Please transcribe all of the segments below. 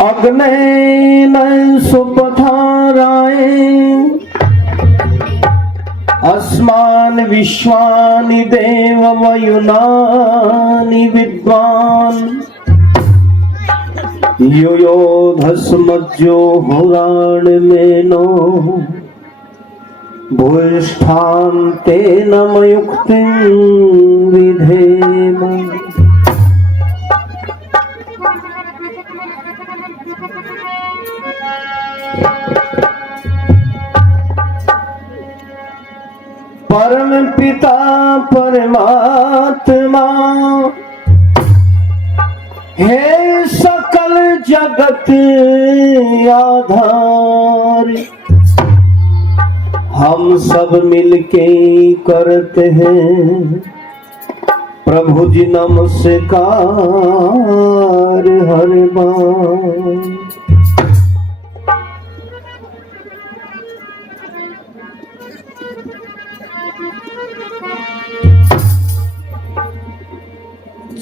अग्नेन सुपथाराय अस्मान् विश्वानि देववयुनानि विद्वान् युयोधस्मज्जो होराणमेनो भूयिष्ठान्तेन मयुक्तिं विधेम। परम पिता परमात्मा हे सकल जगत आधार, हम सब मिलके करते हैं प्रभु जी नमस्कार हर बार।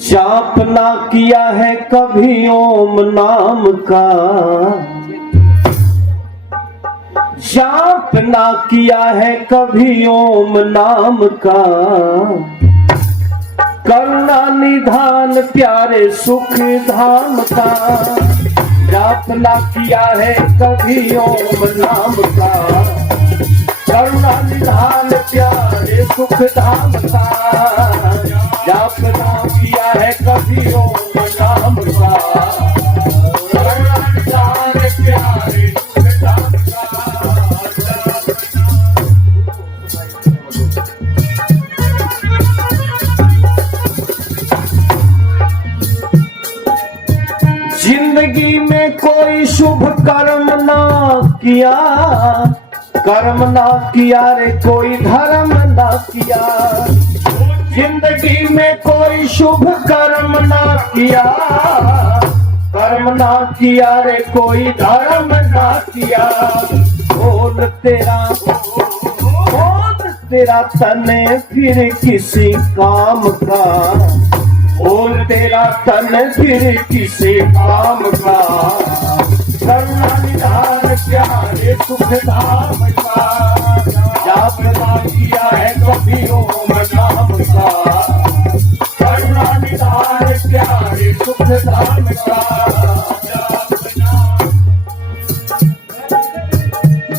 जाप ना किया है कभी ओम नाम का, जाप ना किया है कभी ओम नाम का, करुणा निधान प्यारे सुख धाम का। जाप ना किया है कभी ओम नाम का, करुणा निधान प्यारे सुख धाम का। जाप ना किया है कभी ओम नाम का, करुणा निधान प्यारे सुख धाम का। जिंदगी में कोई शुभ कर्म ना किया, कर्म ना किया रे कोई धर्म ना किया। जिंदगी में कोई शुभ कर्म ना किया, कर्म ना किया रे कोई धर्म ना किया। बोल तेरा तन फिर किसी काम का, बोल तेरा तन फिर किसी काम का। करुणा निधान प्यारे सुख धाम का। जाप ना किया है कभी ओम नाम का, करुणा निधान प्यारे सुख धाम का।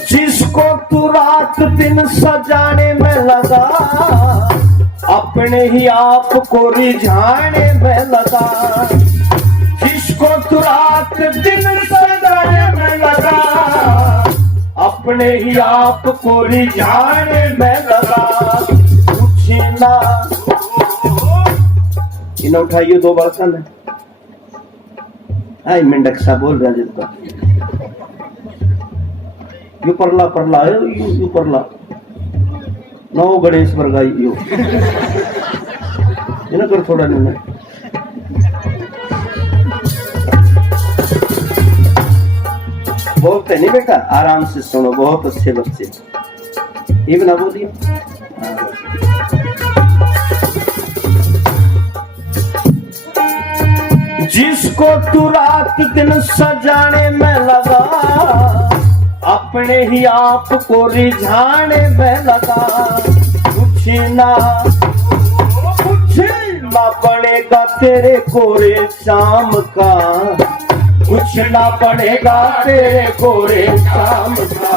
जिसको तू रात दिन सजाने में लगा, अपने ही आप को रिझाने में लगा। जिसको तू रात दिन सजाने में लगा, अपने ही आप को रिझाने में लगा। पूछे ना इन्हें उठाइए, दो बर्तन है। आई मेंढक सा बोल रहा जिसका यू परला परला है, यू परला नौ गणेश वर्गाई यू इन्हें कर थोड़ा नहीं। बोलते नहीं बेटा, आराम से सुनो, बहुत अच्छे बच्चे। ये भी ना बोलिए। जिसको तू रात दिन सजाने में लगा, अपने ही आप को रिझाने में लगा। पूछना पड़ेगा तेरे कोरे शाम का, पूछना पड़ेगा तेरे कोरे शाम का।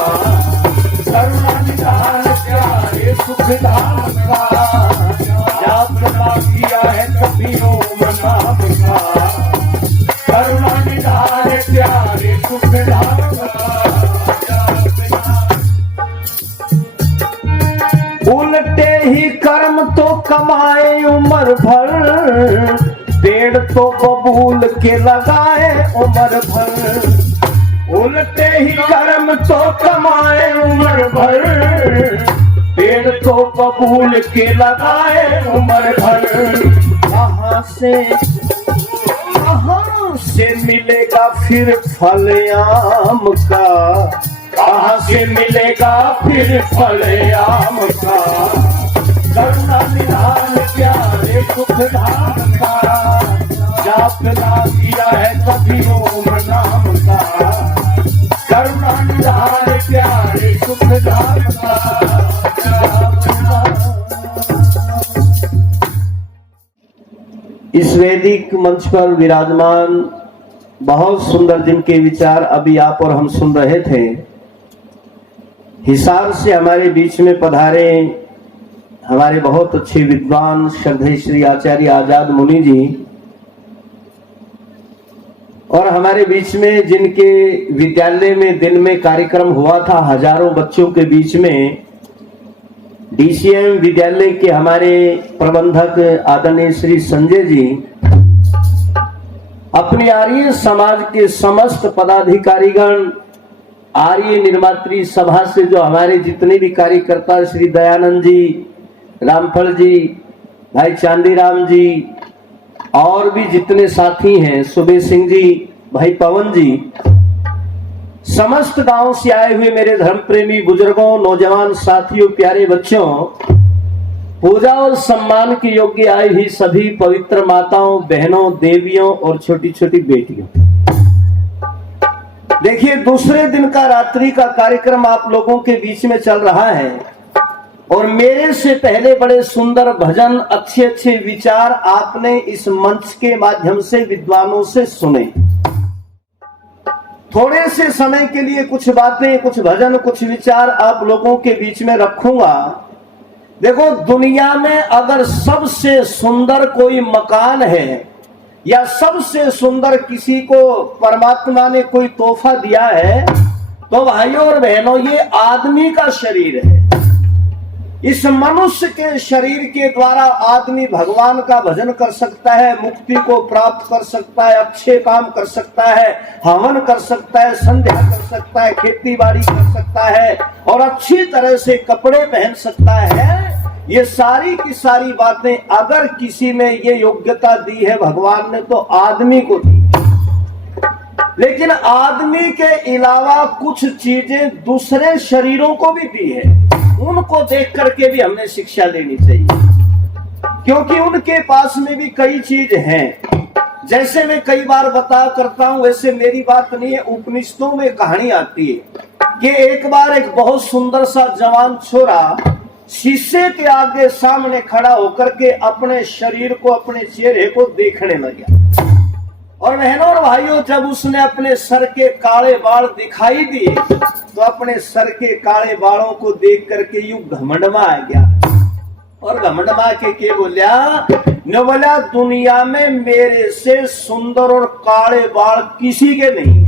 करुणा निधान प्यारे सुख धाम का। जाप ना किया है कभी ओम नाम का, करुणा निधान प्यारे सुख धाम का। उल्टे ही कर्म तो कमाए उम्र भर, पेड़ तो बबूल के लगाए उम्र भर। उल्टे ही कर्म तो कमाए उम्र भर, पेड़ तो बबूल के लगाए उम्र भर। कहाँ से मिलेगा फिर फल आम का, कहाँ से मिलेगा फिर फल आम का, करुणा निधान प्यारे सुख धाम का, जाप ना किया है कभी ओम नाम का, करुणा निधान प्यारे सुख धाम का। इस वैदिक मंच पर विराजमान बहुत सुंदर जिनके विचार अभी आप और हम सुन रहे थे, हिसार से हमारे बीच में पधारे हमारे बहुत अच्छे विद्वान श्रद्धेय श्री आचार्य आजाद मुनि जी, और हमारे बीच में जिनके विद्यालय में दिन में कार्यक्रम हुआ था हजारों बच्चों के बीच में, डीसीएम विद्यालय के हमारे प्रबंधक आदरणीय श्री संजय जी, अपने आर्य समाज के समस्त पदाधिकारीगण, आर्य निर्मात्री सभा से जो हमारे जितने भी कार्यकर्ता श्री दयानंद जी, रामफल जी, भाई चांदीराम जी, और भी जितने साथी हैं, सुबे सिंह जी, भाई पवन जी, समस्त गांव से आए हुए मेरे धर्म प्रेमी बुजुर्गों, नौजवान साथियों, प्यारे बच्चों, पूजा और सम्मान के योग्य आई हुई सभी पवित्र माताओं, बहनों, देवियों और छोटी छोटी बेटियों, देखिए दूसरे दिन का रात्रि का कार्यक्रम आप लोगों के बीच में चल रहा है, और मेरे से पहले बड़े सुंदर भजन, अच्छे अच्छे विचार आपने इस मंच के माध्यम से विद्वानों से सुने। थोड़े से समय के लिए कुछ बातें, कुछ भजन, कुछ विचार आप लोगों के बीच में रखूंगा। देखो, दुनिया में अगर सबसे सुंदर कोई मकान है या सबसे सुंदर किसी को परमात्मा ने कोई तोहफा दिया है, तो भाइयों और बहनों, ये आदमी का शरीर है। इस मनुष्य के शरीर के द्वारा आदमी भगवान का भजन कर सकता है, मुक्ति को प्राप्त कर सकता है, अच्छे काम कर सकता है, हवन कर सकता है, संध्या कर सकता है, खेती बाड़ी कर सकता है, और अच्छी तरह से कपड़े पहन सकता है। ये सारी की सारी बातें अगर किसी में ये योग्यता दी है भगवान ने, तो आदमी को दी। लेकिन आदमी के अलावा कुछ चीजें दूसरे शरीरों को भी दी है, उनको देख करके भी हमने शिक्षा लेनी चाहिए, क्योंकि उनके पास में भी कई चीज हैं। जैसे मैं कई बार बता करता हूं, वैसे मेरी बात नहीं है, उपनिषदों में कहानी आती है कि एक बार एक बहुत सुंदर सा जवान छोरा शीशे के आगे सामने खड़ा होकर के अपने शरीर को, अपने चेहरे को देखने लगा। और बहनों और भाइयों, जब उसने अपने सर के काले बाल दिखाई दिए, तो अपने सर के काले बालों को देख करके यूं घमंडमा आ गया, और घमंडमा के बोला, दुनिया में मेरे से सुंदर और काले बाल किसी के नहीं,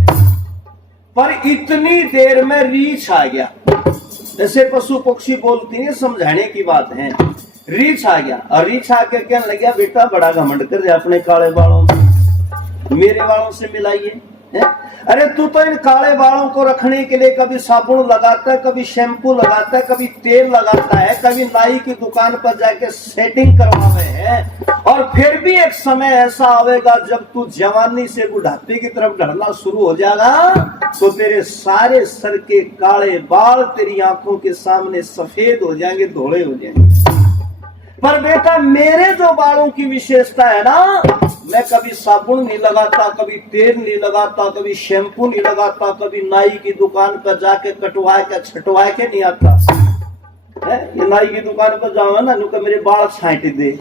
पर इतनी देर में रीछ आ गया। जैसे पशु पक्षी बोलती है, समझाने की बात है, रीछ आ गया। और रीछ आके कहने लगा, बेटा बड़ा घमंड कर दे अपने काले बालों मेरे बालों से मिलाइए। अरे तू तो इन काले बालों को रखने के लिए कभी साबुन लगाता है, कभी शैम्पू लगाता है, कभी तेल लगाता है, कभी नाई की दुकान पर जाके सेटिंग करवावे है, और फिर भी एक समय ऐसा आवेगा जब तू जवानी से बुढ़ापे की तरफ ढलना शुरू हो जाएगा, तो तेरे सारे सर के काले बाल तेरी आंखों के सामने सफेद हो जाएंगे, धोले हो जाएंगे। पर बेटा, मेरे जो बालों की विशेषता है ना, मैं कभी साबुन नहीं लगाता, कभी तेल नहीं लगाता, कभी शैम्पू नहीं लगाता, कभी नाई की दुकान पर जाके कटवा के छटवा के नहीं आता है। ये नाई की दुकान पर जाओ ना, नुका मेरे बाल छांट दे,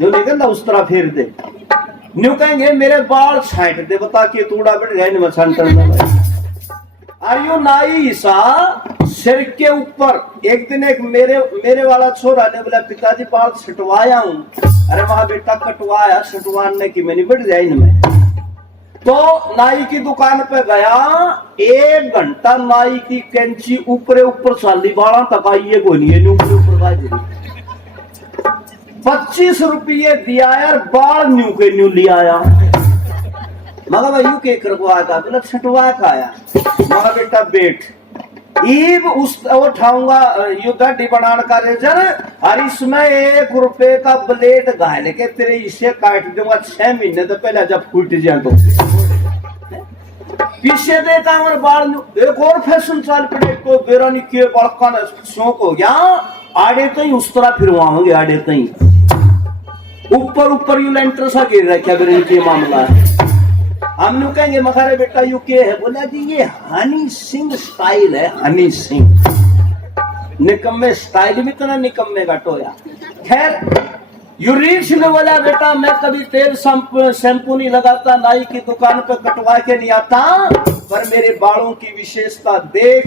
जो नहीं कहता उस तरह फेर दे, न्यू कहेंगे मेरे बाल छांट दे, बता के तूड़ा बैठ गए मछान करना। आयु नाई सा सिर के ऊपर एक दिन एक मेरे वाला छोरा ने बोला, पिताजी बाल छटवाया हूँ। अरे वहां बेटा, कटवाया छटवाने की मैंने बढ़ जाए इनमें। तो नाई की दुकान पे गया, 1 घंटा नाई की कैंची ऊपर ऊपर चाली, बाड़ा तक आइए कोई नहीं, ऊपर ऊपर 25 रुपये दिया यार, बाल न्यू के न्यू लिया आया। मगर भाई यू के करवाया था, बोला छटवा का आया। मगर बेटा बैठ, ईब उस उठाऊंगा युद्ध बनाने का रेजर और इसमें 1 रुपए का ब्लेड घायल के तेरे इसे काट दूंगा 6 महीने तो पहले जब फूट जाए तो पीछे देखा हमारे बाल एक और फैशन चाल पड़े तो बेरा नहीं किए बड़का शौक हो गया आड़े तई उस तरह फिर वहां आड़े तई ऊपर यू लेंटर सा गिर रखा मेरे के मामला है। हम लोग कहेंगे मखारे बेटा यू के है बोला जी ये हनी सिंह स्टाइल है हनी सिंह निकम्मे स्टाइल भी इतना निकम्मे का टोया। खैर यूरिश ने बोला बेटा मैं कभी तेल शैम्पू नहीं लगाता नाई की दुकान पे कटवा के नहीं आता पर मेरे बालों की विशेषता देख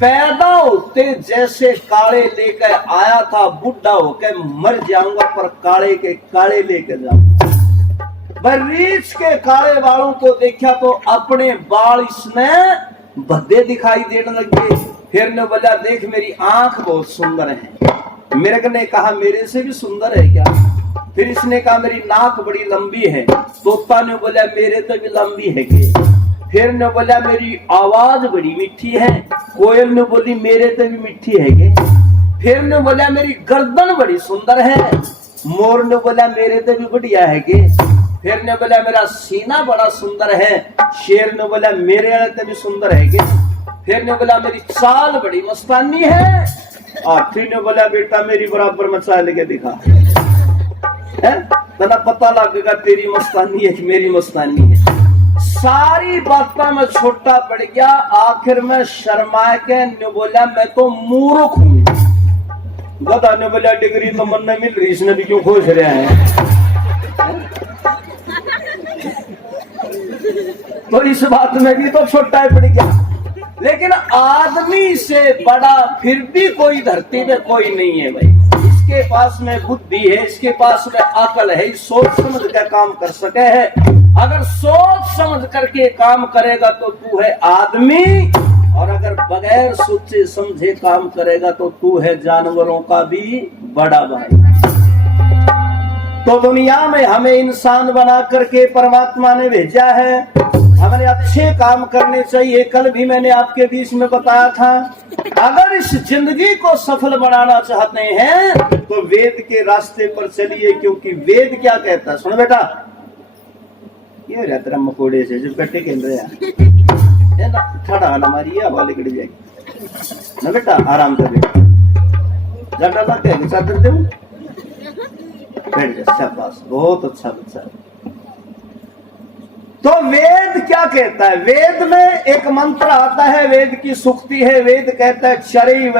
पैदा होते जैसे काले लेकर आया था बुढ़ा होकर मर जाऊंगा पर काले के काले लेकर जाऊंगा। रीछ के काले बालों को देखा तो अपने बाल इसमें भद्दे दिखाई देने लगे। फिर ने बोला देख मेरी आंख बहुत सुंदर है। मेरे ने कहा मेरे से भी सुंदर है क्या? फिर इसने कहा मेरी नाक बड़ी लंबी है। तोता ने बोला मेरे तो भी लंबी है क्या? फिर ने बोला मेरी आवाज बड़ी मीठी है। कोयल ने बोली मेरे तो भी मीठी है क्या? फिर ने बोला मेरी गर्दन बड़ी सुंदर है। मोर ने बोला मेरे तो भी बढ़िया है क्या? फिर ने बोला मेरा सीना बड़ा सुंदर है। शेर ने बोला मेरे तो भी सुंदर है क्या? फिर ने बोला मेरी चाल बड़ी मस्तानी है। आखिरी ने बोला बेटा मेरी बराबर मचा लेके दिखा है तना पता लगेगा तेरी मस्तानी है कि मेरी मस्तानी है। सारी बातों में छोटा पड़ गया। आखिर में शर्मा के ने बोला मैं तो मूर्ख हूँ। गधा ने बोला डिग्री तो मन नहीं मिल रही इसने भी क्यों खोज रहे हैं। तो इस बात में भी तो छोटा पड़ गया। लेकिन आदमी से बड़ा फिर भी कोई धरती में कोई नहीं है भाई। इसके पास में बुद्धि है इसके पास में अकल है सोच समझ कर काम कर सके है। अगर सोच समझ करके काम करेगा तो तू है आदमी और अगर बगैर सोचे समझे काम करेगा तो तू है जानवरों का भी बड़ा भाई। तो दुनिया में हमें इंसान बना करके परमात्मा ने भेजा है। हमें अच्छे काम करने चाहिए। कल भी मैंने आपके बीच में बताया था अगर इस जिंदगी को सफल बनाना चाहते हैं तो वेद के रास्ते पर चलिए क्योंकि वेद क्या कहता है। सुनो बेटा ये रहता मकोड़े से जो कट्टे खेल रहे हैं ना ठड़ा ना हमारी हवा निकल जाएगी ना बेटा आराम कर बेटा ज्यादा ना कहेंगे चादर दे बैठ जा शाबाश बहुत अच्छा बच्चा। तो वेद क्या कहता है? वेद में एक मंत्र आता है वेद की सुक्ति है। वेद कहता है चरे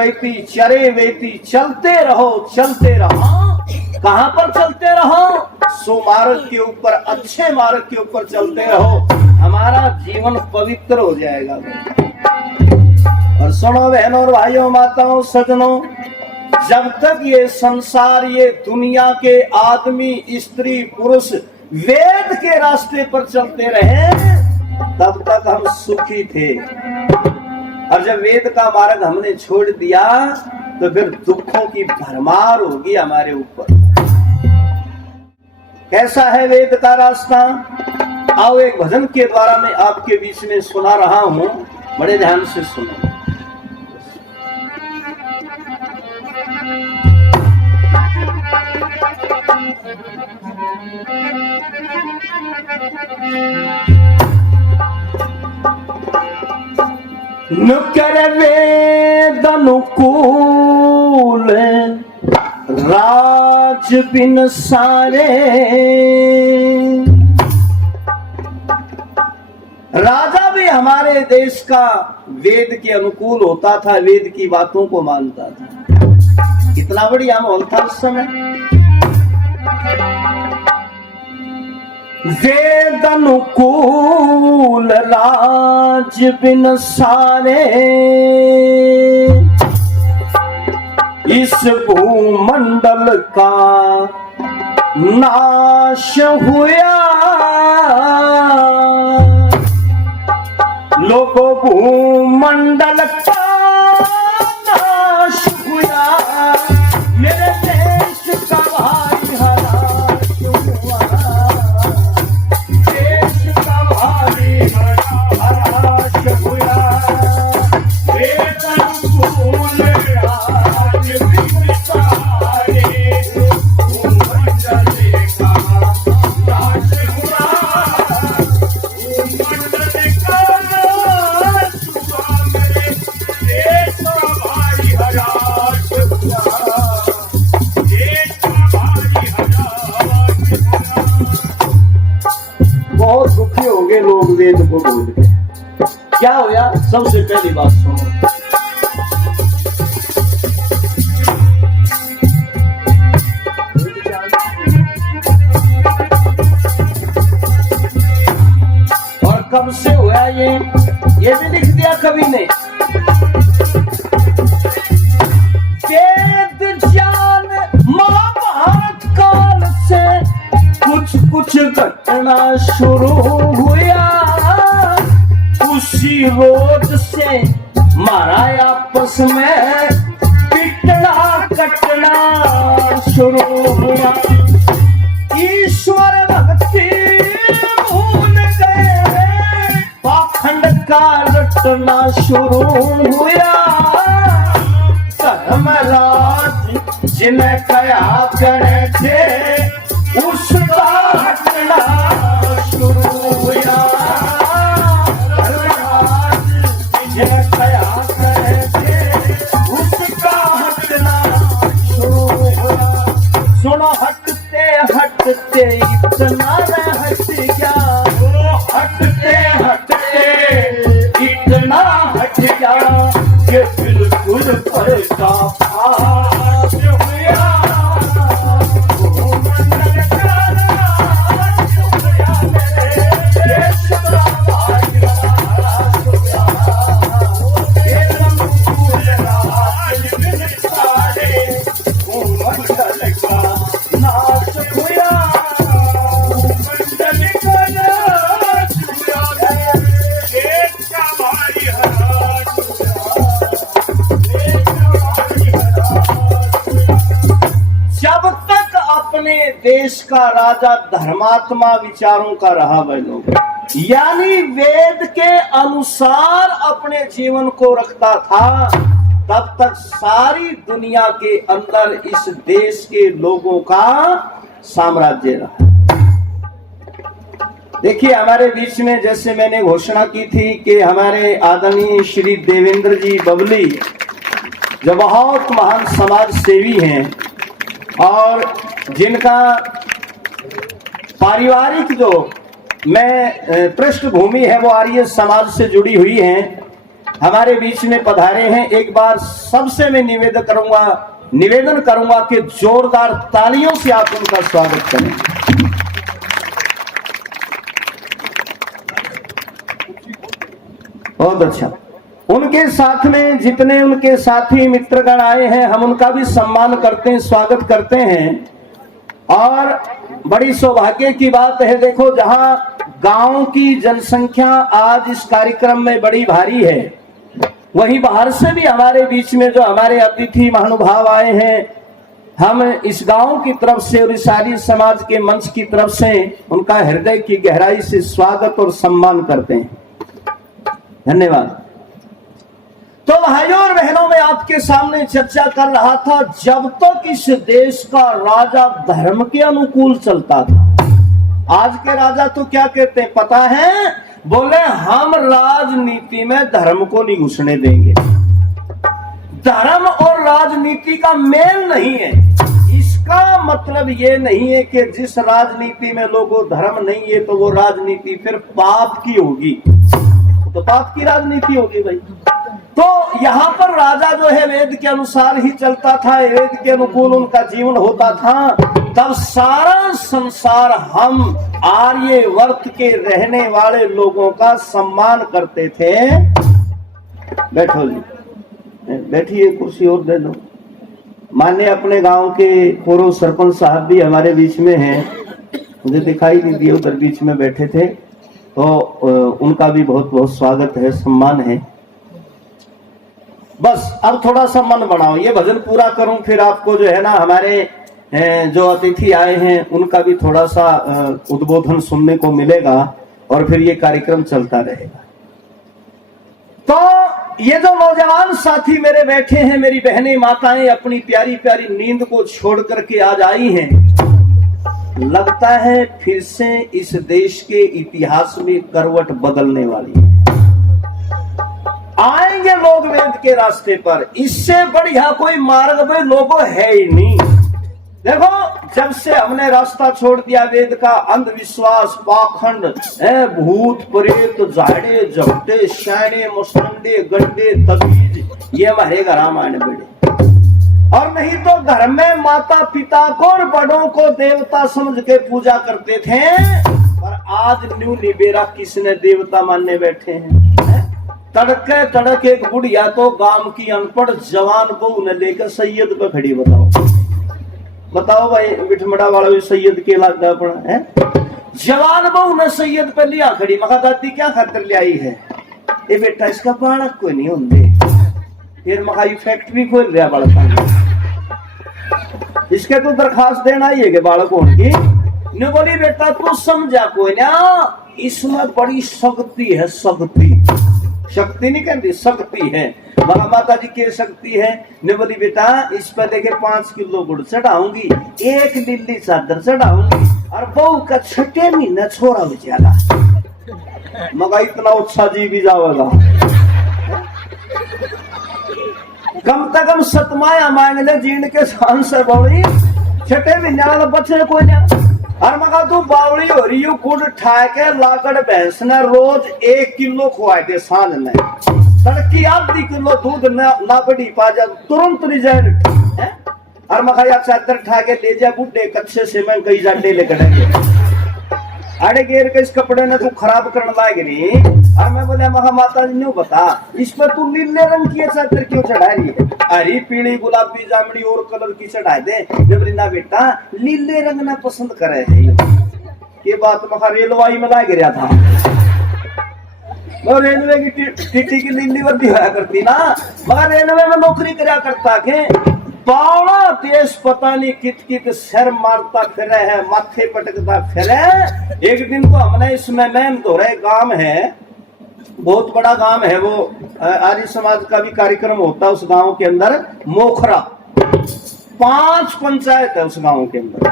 वेती चलते रहो चलते रहो। कहां पर चलते रहो? सुमार्ग के ऊपर अच्छे मार्ग के ऊपर चलते रहो हमारा जीवन पवित्र हो जाएगा। और सुनो बहनों और भाइयों माताओं सज्जनों जब तक ये संसार ये दुनिया के आदमी स्त्री पुरुष वेद के रास्ते पर चलते रहे तब तक हम सुखी थे। और जब वेद का मार्ग हमने छोड़ दिया तो फिर दुखों की भरमार होगी हमारे ऊपर। कैसा है वेद का रास्ता? आओ एक भजन के द्वारा मैं आपके बीच में सुना रहा हूं बड़े ध्यान से सुनो। नुकर वेद अनुकूल राज बिन सारे। राजा भी हमारे देश का वेद के अनुकूल होता था वेद की बातों को मानता था। कितना बढ़िया माहौल था उस समय। वेद अनुकूल राज बिन सारे इस भूमंडल का नाश हुआ। लोगों भूमंडल का नाश हुआ। मेरे देश का भाई हरा क्यों हुआ? देश का भाई हरा हुआ। वेद को भूल गए। क्या होया? सबसे पहली बात सुनो, और कब से हुआ ये भी लिख दिया कवि ने। वेद ज्ञान महाभारत काल से कुछ कुछ घटना शुरू हुआ, उसी रोज से मारा आपस में पिटना कटना शुरू हुआ। ईश्वर भक्ति भूल गए, पाखंड का रटना शुरू हुआ। धर्मराज जिन्हें कया करे थे, उसका हटना शुरू हुआ। धर्मराज जिन्हें कया करे थे, उसका हटना शुरू हुआ। सुनो, हटते हटते इतना न हट गया, हटते हटते इतना हट गया कि बिल्कुल पलटा फाड़ हुआ। देश का राजा धर्मात्मा विचारों का रहा भाई लोग, यानी वेद के अनुसार अपने जीवन को रखता था, तब तक सारी दुनिया के अंदर इस देश के लोगों का साम्राज्य रहा। देखिए, हमारे बीच में जैसे मैंने घोषणा की थी कि हमारे आदरणीय श्री देवेंद्र जी बबली जो बहुत महान समाज सेवी हैं और जिनका पारिवारिक जो मैं पृष्ठभूमि है वो आर्य समाज से जुड़ी हुई है, हमारे बीच में पधारे हैं। एक बार सबसे मैं निवेदन करूंगा कि जोरदार तालियों से आप उनका स्वागत करें। बहुत अच्छा। उनके साथ में जितने उनके साथी मित्रगण आए हैं, हम उनका भी सम्मान करते हैं, स्वागत करते हैं। और बड़ी सौभाग्य की बात है, देखो, जहां गांव की जनसंख्या आज इस कार्यक्रम में बड़ी भारी है, वहीं बाहर से भी हमारे बीच में जो हमारे अतिथि महानुभाव आए हैं, हम इस गांव की तरफ से और इस आर्य समाज के मंच की तरफ से उनका हृदय की गहराई से स्वागत और सम्मान करते हैं। धन्यवाद। तो भाइयों और बहनों, में आपके सामने चर्चा कर रहा था, जब तक इस देश का राजा धर्म के अनुकूल चलता था। आज के राजा तो क्या कहते हैं पता है? बोले हम राजनीति में धर्म को नहीं घुसने देंगे। धर्म और राजनीति का मेल नहीं है। इसका मतलब ये नहीं है कि जिस राजनीति में लोगों धर्म नहीं है तो वो राजनीति फिर पाप की होगी, तो पाप की राजनीति होगी भाई। तो यहाँ पर राजा जो है वेद के अनुसार ही चलता था, वेद के अनुकूल उनका जीवन होता था। तब सारा संसार हम आर्य वर्त के रहने वाले लोगों का सम्मान करते थे। बैठो जी, बैठिए, कुर्सी और दे दो। माननीय अपने गांव के पूर्व सरपंच साहब भी हमारे बीच में हैं, मुझे दिखाई नहीं दिए, उधर बीच में बैठे थे, तो उनका भी बहुत बहुत स्वागत है, सम्मान है। बस अब थोड़ा सा मन बढ़ाओ, ये भजन पूरा करूं, फिर आपको जो है ना हमारे जो अतिथि आए हैं उनका भी थोड़ा सा उद्बोधन सुनने को मिलेगा और फिर ये कार्यक्रम चलता रहेगा। तो ये जो नौजवान साथी मेरे बैठे हैं, मेरी बहनें माताएं अपनी प्यारी प्यारी नींद को छोड़ करके आज आई हैं, लगता है फिर से इस देश के इतिहास में करवट बदलने वाली है। आएंगे लोग वेद के रास्ते पर, इससे बढ़िया कोई मार्ग में लोगों है ही नहीं। देखो, जब से हमने रास्ता छोड़ दिया वेद का, अंधविश्वास, पाखंड, भूत प्रेत, झाड़े झपटे, शैने, मुसंडे, गड्ढे, तबीज, ये हमारे घर आने बेड़े। और नहीं तो घर में माता पिता को और बड़ों को देवता समझ के पूजा करते थे, पर आज न्यू निबेरा किसने देवता मानने बैठे हैं। तड़के तड़के एक बुढ़िया तो गांव की अनपढ़ जवान बहू ने लेकर सैयद पे खड़ी। बताओ भाई, बिठमड़ा वाला भी सैयद के लगता पड़ा है। जवान बहू ने सैयद पे लिया खड़ी। मगा दादी क्या खातिर ले आई है? ये बेटा इसका बालक कोई नहीं होंगे। फिर मगा फैक्ट्री खोल रहा बालक, इसके तो दरखास्त देना ही है कि बालक होने की। ने बोली बेटा तू समझा कोई ना, इसमें बड़ी शक्ति है। शक्ति नहीं कहती, शक्ति है। मगा माता जी की शक्ति है। ने बोली बेटा इस पर देखे 5 किलो गुड़ चढ़ाऊंगी, 1 लीली चादर चढ़ाऊंगी, और बहू का 6 महीना छोड़ा हो जाएगा। मगा इतना उत्साह जी भी जाएगा। कम से कम सतमाया मांग ले जीण के शान से बावड़ी, 6 महीने वाला बच्चे कोई ना। और मगा तू बावड़ी हो रही हो, गुड़ ठा के लाकड़ भैंस ने रोज 1 किलो खुआए थे सांझ में, तड़की आधी किलो दूध ना बड़ी पा जा तुरंत रिजल्ट है। और मगा या चादर ठा के ले जा बुढ़े कच्चे से मैं कई जाडे लेकर अड़े गेर के इस कपड़े ने तू खराब करने लायक नहीं। और मैं बोला महा माता जी ने बता, इस पर तू नीले रंग की चादर क्यों चढ़ा रही है? हरी, पीली, गुलाबी, जामड़ी और कलर की चढ़ा दे। ना बेटा नीले रंग ना पसंद करे है। ये बात महा रेलवाई में ला गिरा था। रेलवे की टीटी की नीली वर्दी होया करती ना, मगर रेलवे में नौकरी करा करता के बावड़ा देश पता नहीं कित कित सर मारता फिरे है, माथे पटकता फिरे। एक दिन तो हमने इसमें मैम दोहरे गांव है, बहुत बड़ा गांव है वो, आर्य समाज का भी कार्यक्रम होता है उस गांव के अंदर। मोखरा 5 पंचायत है उस गांव के अंदर।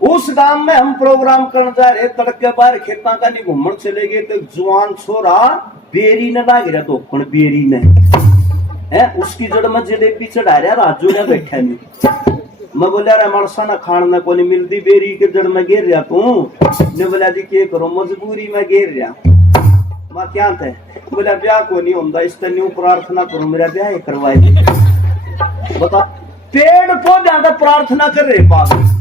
उस गांव में हम प्रोग्राम करने जा रहे, तड़के बाहर खेता का नहीं घूमन चले गए तो जवान छोरा बेरी ने लाग रहा, तो बेरी ने है उसकी जड़ में जलेबी चढ़ा रहा, राजू ने बैठा नहीं। मैं बोला रे मरसा ना खान में को नहीं मिलती, बेरी के जड़ में गिर रहा तू। ने बोला जी क्या करो, मजबूरी में गिर रहा। मैं क्या थे? बोला ब्याह को नहीं होता, इस तरह न्यू प्रार्थना करो मेरा ब्याह करवाए। बता पेड़ पौधे का प्रार्थना कर रहे पागल।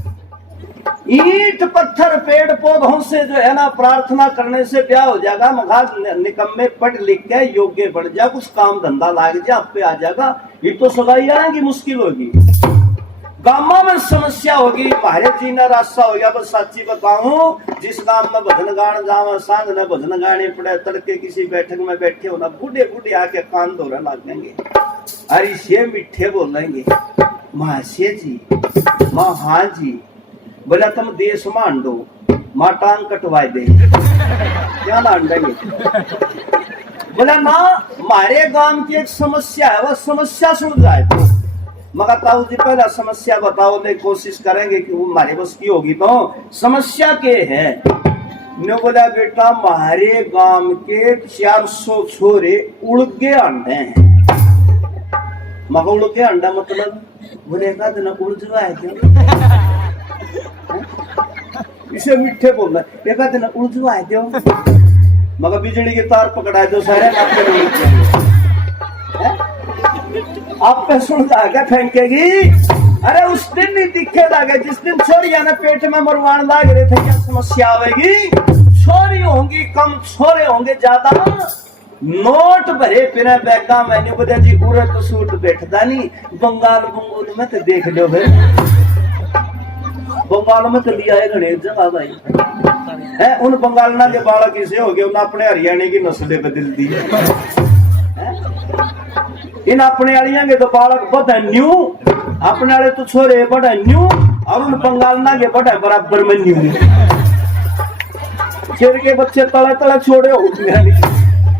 ईंट पत्थर पेड़ पौधों से जो है ना प्रार्थना करने से ब्याह हो जाएगा। मगा निकम्मे पढ़ लिख के योग्य बढ़ जा, कुछ काम धंधा लाग जा, आप पे आ जाएगा। ये तो सगाई आएगी मुश्किल होगी, गांव में समस्या होगी। मारे जीना रास्ता हो गया। बस सच्ची बताऊं, जिस गांव में भजन गान जावा, सांझ ने भजन गाने पड़े, तड़के किसी बैठक में बैठे हो ना, बूढ़े बूढ़े आके कान धोने लगेंगे, अरे से मीठे बोलेंगे, माँ से जी, माँ हाँ जी। बोला तुम देश मान दो, माँ टांग कटवाए दे, क्या मान देंगे? बोला ना हमारे गांव की एक समस्या है, वह समस्या सुन जाए तो। मगर ताऊ जी पहला समस्या बताओ, ले कोशिश करेंगे कि वो हमारे बस की होगी। तो समस्या के है? ने बोला बेटा हमारे गांव के 400 छोरे उड़गे अंडे हैं। मगर उड़गे अंडा मतलब बोले का दिन उड़ है क्यों? इसे मीठे बोलना एक दिन उड़ है क्यों? मगर बिजली के तार पकड़ा दो सारे आप पे सुन जाएगा फेंकेगी। अरे उस दिन नहीं दिखे जाएगा जिस दिन छोरिया ने पेट में मरवान लाग रहे थे। क्या समस्या आवेगी? छोरी होंगी कम, छोरे होंगे ज्यादा। नोट भरे फिर बैगा मैंने बोला जी पूरा तो सूट बैठता नहीं। बंगाल बंगोल में तो देख लो भाई, बंगाल में तो लिया है गणेश जगह भाई है। उन बंगालना के बालक इसे हो गए, उन्हें अपने हरियाणा की नस्लें बदल दी है। इन अपने आलिया के तो बालक बड़ा न्यू, अपने वाले तो छोरे बड़ा न्यू, और उन बंगालना के बड़ा बराबर में न्यू। शेर के बच्चे तला तला छोड़े हो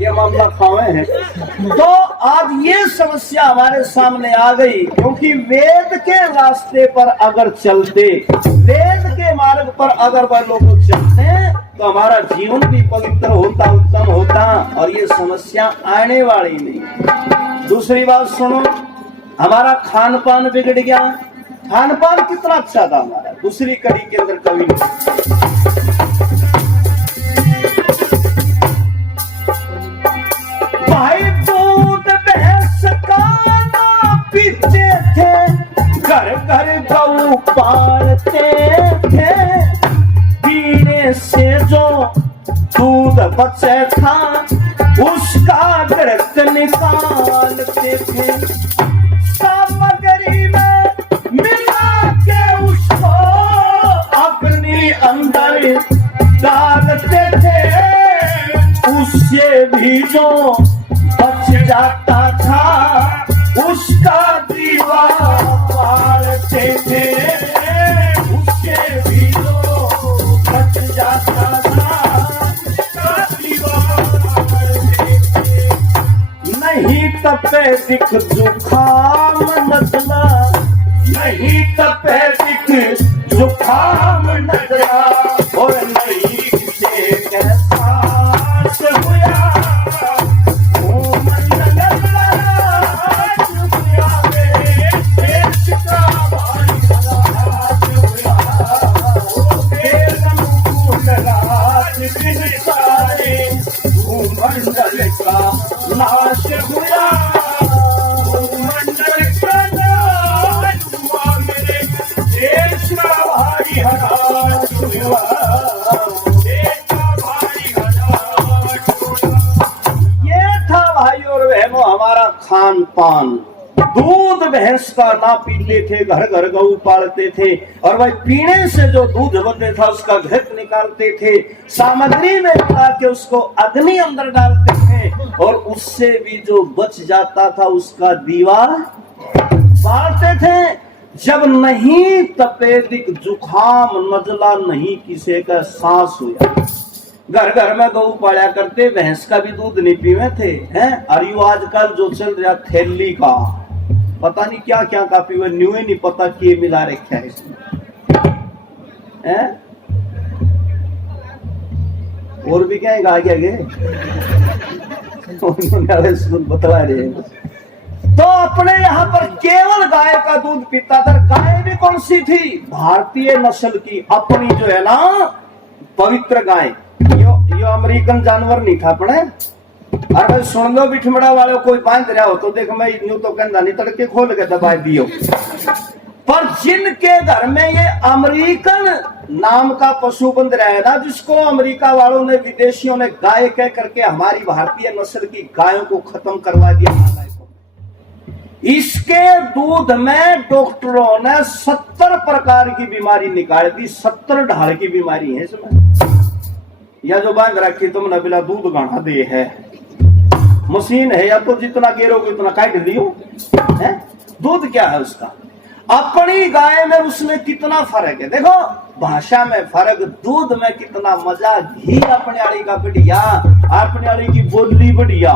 ये मामला खावे है। तो आज ये समस्या हमारे सामने आ गई, क्योंकि वेद के रास्ते पर अगर चलते, वेद के मार्ग पर अगर वह लोग चलते तो हमारा जीवन भी पवित्र होता, उत्तम होता, और ये समस्या आने वाली नहीं। दूसरी बात सुनो, हमारा खान पान बिगड़ गया, खान पान कितना अच्छा था हमारा। दूसरी कड़ी के अंदर कवि ने भाई दूध भैंस का ना पीते थे, घर घर गऊ पालते थे, पीने से जो दूध बचे था उसका घृत निकालते थे, सामग्री में मिला के उसको अपनी अंदर डालते थे, उससे भी जो बच जाता था उसका दीवा पालते थे, उससे भी जो बच जाता था उसका दीवा पालते थे। नहीं तपे दिख जुखाम नजला, नहीं तपे दिख जुखाम नजला, और नहीं से कैसा हुआ मंडल का नाश हुआ, मंडल का नाश हुआ, मेरे देश का भारी हराश हुआ, देश का भारी हराश हुआ। ये था भाई और बहनों हमारा खान पान। दूध भैंस का ना पीते थे, घर घर गऊ पालते थे, और भाई पीने से जो दूध बनते था उसका घृत निकालते थे, सामग्री में मिला के उसको अग्नि अंदर डालते थे, और उससे भी जो बच जाता था उसका दीवा बालते थे। जब नहीं तपेदिक जुखाम नजला, नहीं किसी का सांस हुआ। घर घर में गऊ पाया करते, भैंस का भी दूध नहीं पीवे थे हैं। और यू आजकल जो चल रहा थैली का पता नहीं क्या क्या का पीवे, न्यू ही नहीं पता कि मिला रखा है इसमें हैं? और भी क्या है आगे आगे बता रहे। तो अपने यहाँ पर केवल गाय का दूध पीता था। गाय भी कौन सी थी? भारतीय नस्ल की, अपनी जो है ना पवित्र गाय। यो अमेरिकन जानवर नहीं था अपने। अरे सुन लो बिठमड़ा वाले कोई बांध रहा हो तो देख मैं यूं तो कहना नहीं, तड़के खोल के दबा दियो। पर जिनके घर में ये अमेरिकन नाम का पशु बंध रहा है ना, जिसको अमेरिका वालों ने विदेशियों ने गाय कह करके हमारी भारतीय नस्ल की गायों को खत्म करवा दिया। इसके दूध में डॉक्टरों ने 70 प्रकार की बीमारी निकाल दी। 70 ढाल की बीमारी है इसमें। या जो बांध रखी तुमने बिला दूध गाना दे है, मशीन है, या तो जितना गिरोगे उतना काट दियो है। दूध क्या है उसका? अपनी गाय में उसमें कितना फर्क है। देखो भाषा में फर्क, दूध में कितना मजा। घी अपने आड़ी का बढ़िया, अपने आड़ी की बोली बढ़िया।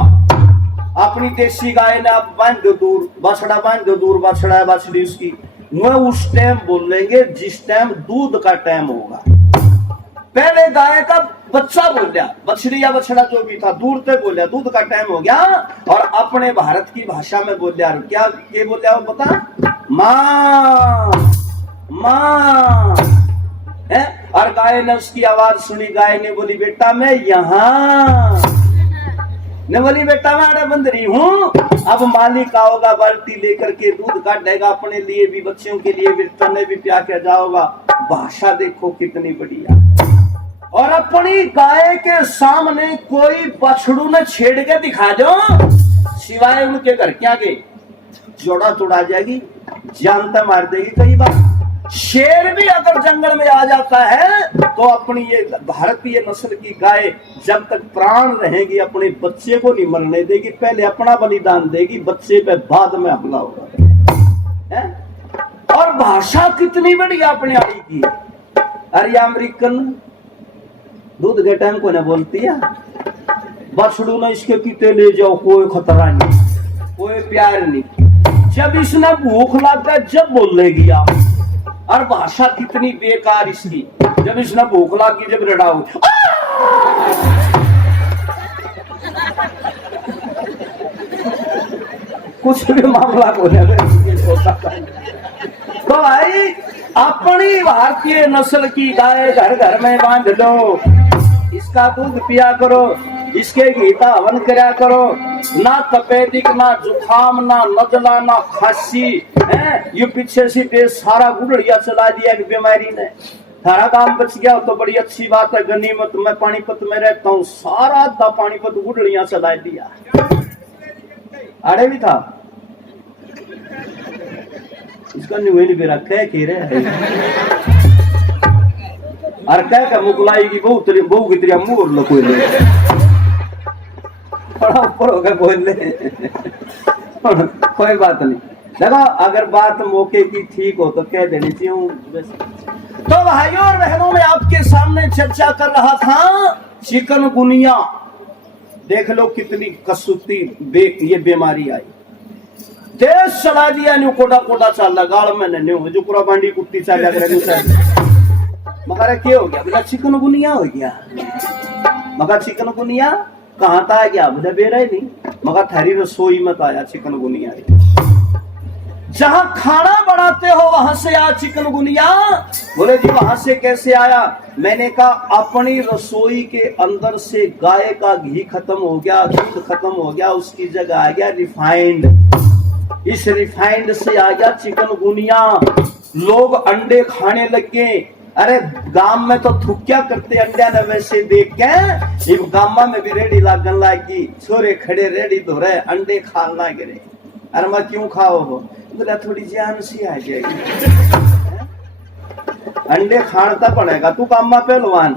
अपनी देसी गाय ने आप बांध दो दूर, बछड़ा बांध दो दूर, बछड़ा है बछड़ी उसकी, वह उस टाइम बोलेंगे जिस टाइम दूध का टाइम होगा। पहले गाय का बच्चा बोल दिया, बछड़ी या बछड़ा जो भी था दूर से बोल दिया दूध का टाइम हो गया, और अपने भारत की भाषा में बोल दिया। क्या ये बोल दिया वो पता? माँ माँ है। और गाय ने उसकी आवाज सुनी, गाय ने बोली बेटा मैं यहाँ, ने बोली बेटा मैं आड़ा बंद रही हूँ। अब मालिक आओगा बाल्टी लेकर के दूध काटेगा, अपने लिए भी बच्चों के लिए भी, तने भी प्या के जाओगा। भाषा देखो कितनी बढ़िया। और अपनी गाय के सामने कोई बछड़ू ने छेड़ के दिखा दो, सिवाय उनके घर क्या के जोड़ा तोड़ा जाएगी, जानता मार देगी। कई बार शेर भी अगर जंगल में आ जाता है तो अपनी ये भारतीय नस्ल की गाय जब तक प्राण रहेगी अपने बच्चे को नहीं मरने देगी, पहले अपना बलिदान देगी, बच्चे पे बाद में हमला होगा। और भाषा कितनी बढ़िया अपने आड़ी की। अरे अमेरिकन दूध के टाइम को ना बोलती है, बछड़ू ना इसके पीते ले जाओ, कोई खतरा नहीं, कोई प्यार नहीं। जब इसने भूख लगता है जब बोलेगी आप। और भाषा कितनी बेकार इसकी, जब इसने भूख लगी जब रड़ाओ कुछ भी मामला बोले तो भाई अपनी भारतीय नस्ल की गाय घर घर में बांध लो, इसका दूध पिया करो, इसके घी का हवन करा करो, ना तपेदिक, ना जुखाम, ना नजला, ना खांसी है। ये पीछे से सारा गुड़िया चला दिया बीमारी ने, सारा काम बच गया तो बड़ी अच्छी बात है। गनीमत, मैं पानीपत में रहता हूँ, सारा था पानीपत गुड़िया चला दिया। अरे भी था इसका न्यून भी रखा है कह रहे और कह मुकुलाई की बहु की तरह मुँह लो कोई बड़ा ऊपर होगा बोल ले कोई बात नहीं। देखो अगर बात मौके की ठीक हो तो कह देनी चाहिए। तो भाइयों और बहनों में आपके सामने चर्चा कर रहा था चिकनगुनिया। देख लो कितनी कसूती ये बीमारी आई, देश चला दिया। न्यू कोटा कोटा चल गाल में न्यू जो पूरा बांडी कुत्ती चाल मगर क्या हो गया बोला चिकनगुनिया हो गया। मगर चिकनगुनिया कहाँ था आ गया मुझे बेरा ही नहीं, मगर थारी रसोई में आया चिकनगुनिया। जहां खाना बनाते हो वहां से आया चिकनगुनिया। बोले जी वहां से कैसे आया? मैंने कहा अपनी रसोई के अंदर से गाय का घी खत्म हो गया, दूध खत्म हो गया, उसकी जगह आ गया रिफाइंड। इस रिफाइंड से आ गया चिकनगुनिया। लोग अंडे खाने लग गए। अरे गांव में तो थुक्या करते अंडा ने वैसे देख के गांव में भी रेडी लागन लागी। छोरे खड़े रेडी धो रहे अंडे खाना गिरे। अरे मैं क्यों खाओ हो? बोला थोड़ी जान सी आ जाएगी। अंडे खाना पड़ेगा तू काम में पहलवान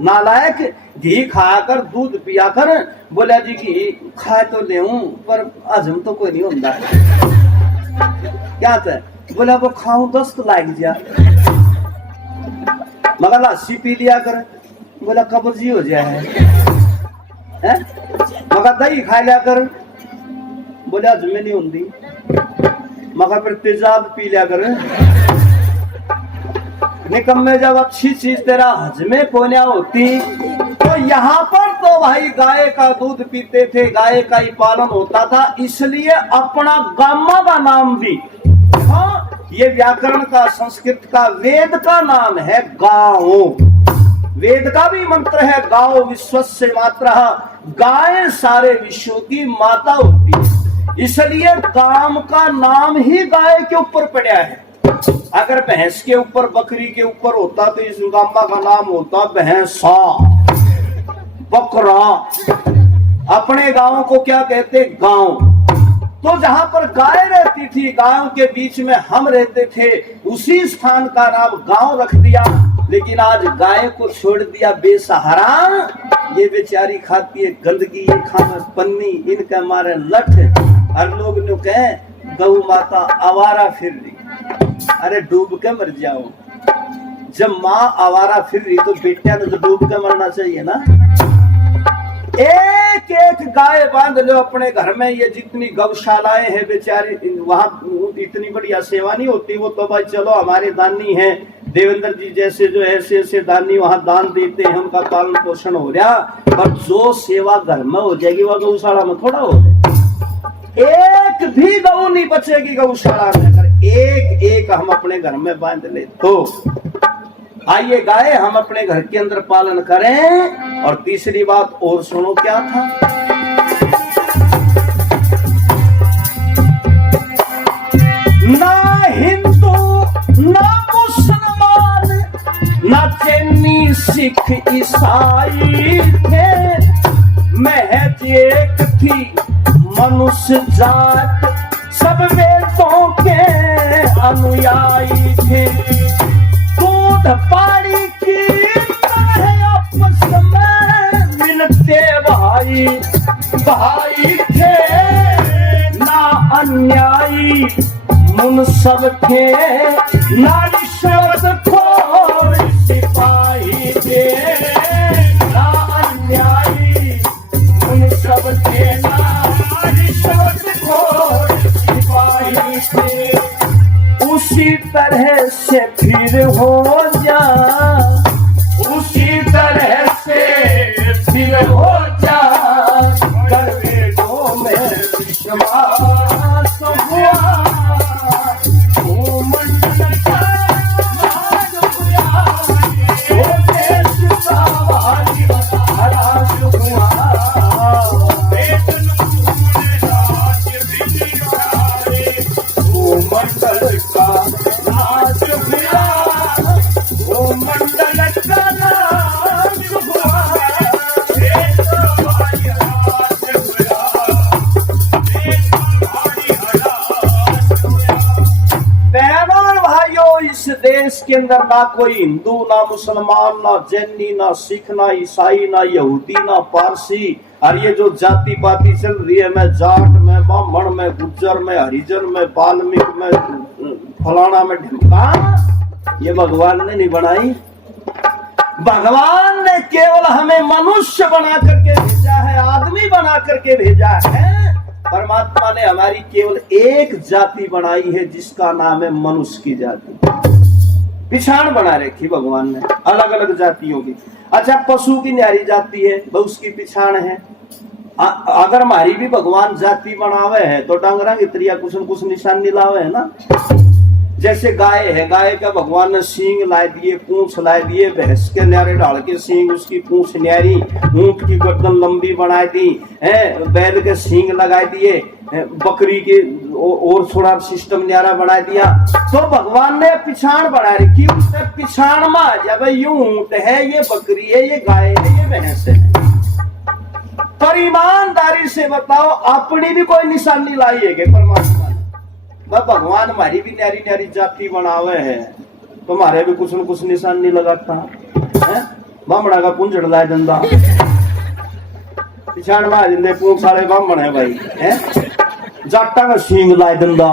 नालायक। घी खाकर दूध पिया कर। बोला जी घी खा तो ले पर हजम तो कोई नहीं होता। क्या था? बोला वो खाऊं दस्त लाग जा। मगर लस्सी पी लिया कर। बोला कब्जी हो जाए। मगर दही खा लिया कर। बोला हजम नहीं होती। मगर फिर तेजाब पी लिया कर। निकम्मे जब अच्छी चीज तेरा हजमे कोन्या होती। तो यहाँ पर तो भाई गाय का दूध पीते थे, गाय का ही पालन होता था, इसलिए अपना गामा का नाम भी। हाँ ये व्याकरण का संस्कृत का वेद का नाम है गाओ। वेद का भी मंत्र है गाओ विश्वस्य मातरः। गाय सारे विश्व की माता होती है, इसलिए काम का नाम ही गाय के ऊपर पड़ा है। अगर भैंस के ऊपर बकरी के ऊपर होता तो इस गामा का नाम होता भैंसा बकरा। अपने गांव को क्या कहते? गांव। तो जहां पर गाय रहती थी, गायों के बीच में हम रहते थे, उसी स्थान का नाम गांव रख दिया। लेकिन आज गाय को छोड़ दिया बेसहारा। ये बेचारी खाती है गंदगी, ये खाना पन्नी, इनका मारे लठ। हर लोग ने कहे गौ माता आवारा फिर रही। अरे डूब के मर जाओ। जब माँ आवारा फिर रही तो बेटिया ने तो डूब के मरना चाहिए ना। एक एक गाय बांध लो अपने घर में। ये जितनी गौशालाएं हैं बेचारी, वहां इतनी बढ़िया सेवा नहीं होती। वो तो भाई चलो हमारे दानी हैं, देवेंद्र जी जैसे जो ऐसे ऐसे दानी वहां दान देते हैं, उनका पालन पोषण हो रहा। पर जो सेवा घर में हो जाएगी वह गौशाला में थोड़ा हो जाएगी। एक भी गौ नहीं बचेगी गौशाला में अगर एक एक हम अपने घर में बांध ले तो। आइए गाय हम अपने घर के अंदर पालन करें। और तीसरी बात और सुनो क्या था? ना हिंदू ना मुसलमान ना चैनी सिख ईसाई थे, महज एक थी मनुष्य जात, सब वेदों के अनुयायी थे। दूध पानी की आपस में मिलते भाई भाई थे, ना अन्यायी मुन सब थे, ना रिश्वत खोर सिपाही थे, ना अन्यायी मुन सब थे, ना रिश्वत खोर सिपाही थे। उसी तरह से फिर हो जा, उसी तरह से फिर हो जा, कर वेदों में विश्वास हुआ, देश के अंदर ना कोई हिंदू, ना मुसलमान, ना जैनी, ना सिख, ना ईसाई, ना यहूदी, ना पारसी, और ये जो जाति पाति चल रही है, मैं जाट, मैं ब्राह्मण, मैं गुज्जर, मैं हरिजन, मैं वाल्मीकि, मैं फलाना, मैं ढिमका, ये भगवान ने नहीं बनाई। भगवान ने केवल हमें मनुष्य बना करके भेजा है, आदमी बना करके भेजा है। परमात्मा ने हमारी केवल एक जाति बनाई है जिसका नाम है मनुष्य की जाति। पिछाड़ बना रखी भगवान ने अलग अलग जातियों की। अच्छा, पशु की न्यारी जाति है, वो उसकी पिछाड़ है। अगर हमारी भी भगवान जाति बनावे है तो डांगरा की तरिया कुछ न कुछ निशान निलावे है ना। जैसे गाय है, गाय का भगवान ने सींग लाए दिए, पूंछ लाए दिए, भैंस के न्यारे डाल के सींग, उसकी पूंछ न्यारी, ऊंट की गर्दन लंबी बनाई दी है, बैल के सींग लगाए दिए, बकरी के और थोड़ा सिस्टम न्यारा बना दिया। तो भगवान ने पिछाड़ बना रखी, उसने पिछाड़ में जब ये ऊंट है, ये बकरी है, ये गाय है, ये भैंस है। पर ईमानदारी से बताओ, अपनी भी कोई निशानी लाई है कि परमात्मा भगवान हमारी भी न्यारी न्यारी जाति बनावे है तो हमारे भी कुछ न कुछ निशान नहीं लगाता है। बामड़ा का पुंजड़ लाए दंदा, पिछाड़ मार दिंदे, पूंछ वाले बामण है भाई है। जाटा का सींग लाए दंदा,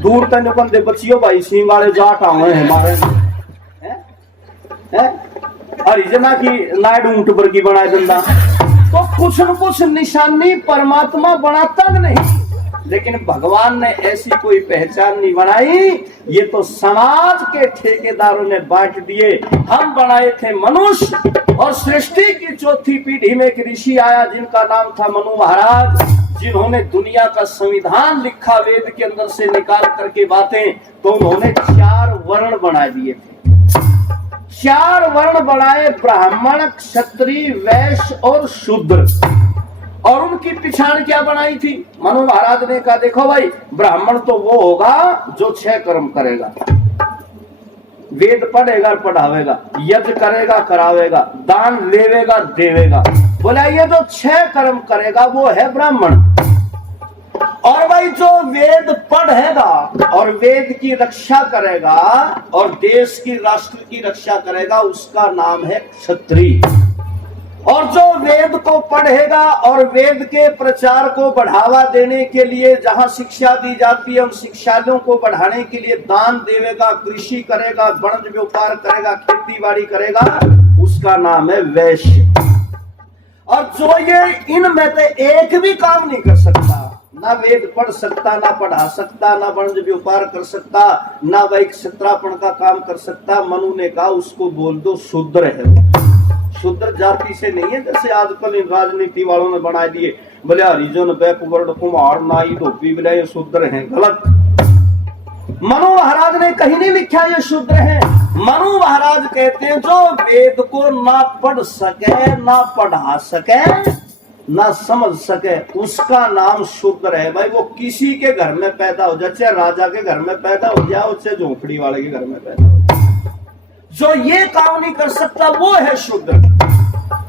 दूर तेन बंदे बचियो भाई, सींग वाले जाट आवे है हमारे है। हरिजना की लाइड ऊंट वर्गी बनाए दंदा। तो कुछ न कुछ निशानी परमात्मा बनाता नहीं, लेकिन भगवान ने ऐसी कोई पहचान नहीं बनाई। ये तो समाज के ठेकेदारों ने बांट दिए। हम बनाए थे मनुष्य, और सृष्टि की चौथी पीढ़ी में एक ऋषि आया जिनका नाम था मनु महाराज, जिन्होंने दुनिया का संविधान लिखा वेद के अंदर से निकाल करके बातें। तो उन्होंने 4 वर्ण बना दिए थे। 4 वर्ण बनाए, ब्राह्मण, क्षत्रिय, वैश्य और शूद्र। और उनकी पिछाड़ क्या बनाई थी? मनु महाराज ने कहा, देखो भाई, ब्राह्मण तो वो होगा जो 6 कर्म करेगा, वेद पढ़ेगा पढ़ावेगा, यज्ञ करेगा करावेगा, दान लेवेगा देवेगा। बोला ये जो 6 कर्म करेगा वो है ब्राह्मण। और भाई जो वेद पढ़ेगा और वेद की रक्षा करेगा और देश की, राष्ट्र की रक्षा करेगा, उसका नाम है क्षत्रिय। और जो वेद को पढ़ेगा और वेद के प्रचार को बढ़ावा देने के लिए जहां शिक्षा दी जाती है, उन शिक्षालयों को बढ़ाने के लिए दान देवेगा, कृषि करेगा, वाणिज्य व्यापार करेगा, खेती बाड़ी करेगा, उसका नाम है वैश्य। और जो ये इनमें से एक भी काम नहीं कर सकता, ना वेद पढ़ सकता, ना पढ़ा सकता, ना वाणिज्य व्यापार कर सकता, ना वही क्षत्रापण का काम कर सकता, मनु ने कहा उसको बोल दो शूद्र है। शूद्र जाति से नहीं है जैसे आजकल इन राजनीति वालों ने बना दिए, बोले हरिजन, बैकवर्ड, कुम्हार, नाई, धोबी, बोले ये शूद्र हैं। गलत। मनु महाराज ने कहीं नहीं लिखा ये शूद्र हैं। मनु महाराज कहते हैं जो वेद को ना पढ़ सके, ना पढ़ा सके, ना समझ सके, उसका नाम शूद्र है। भाई वो किसी के घर में पैदा हो जाए, चाहे राजा के घर में पैदा हो जाए, चाहे झोंपड़ी वाले के घर में पैदा हो जाए, जो ये काम नहीं कर सकता वो है शूद्र।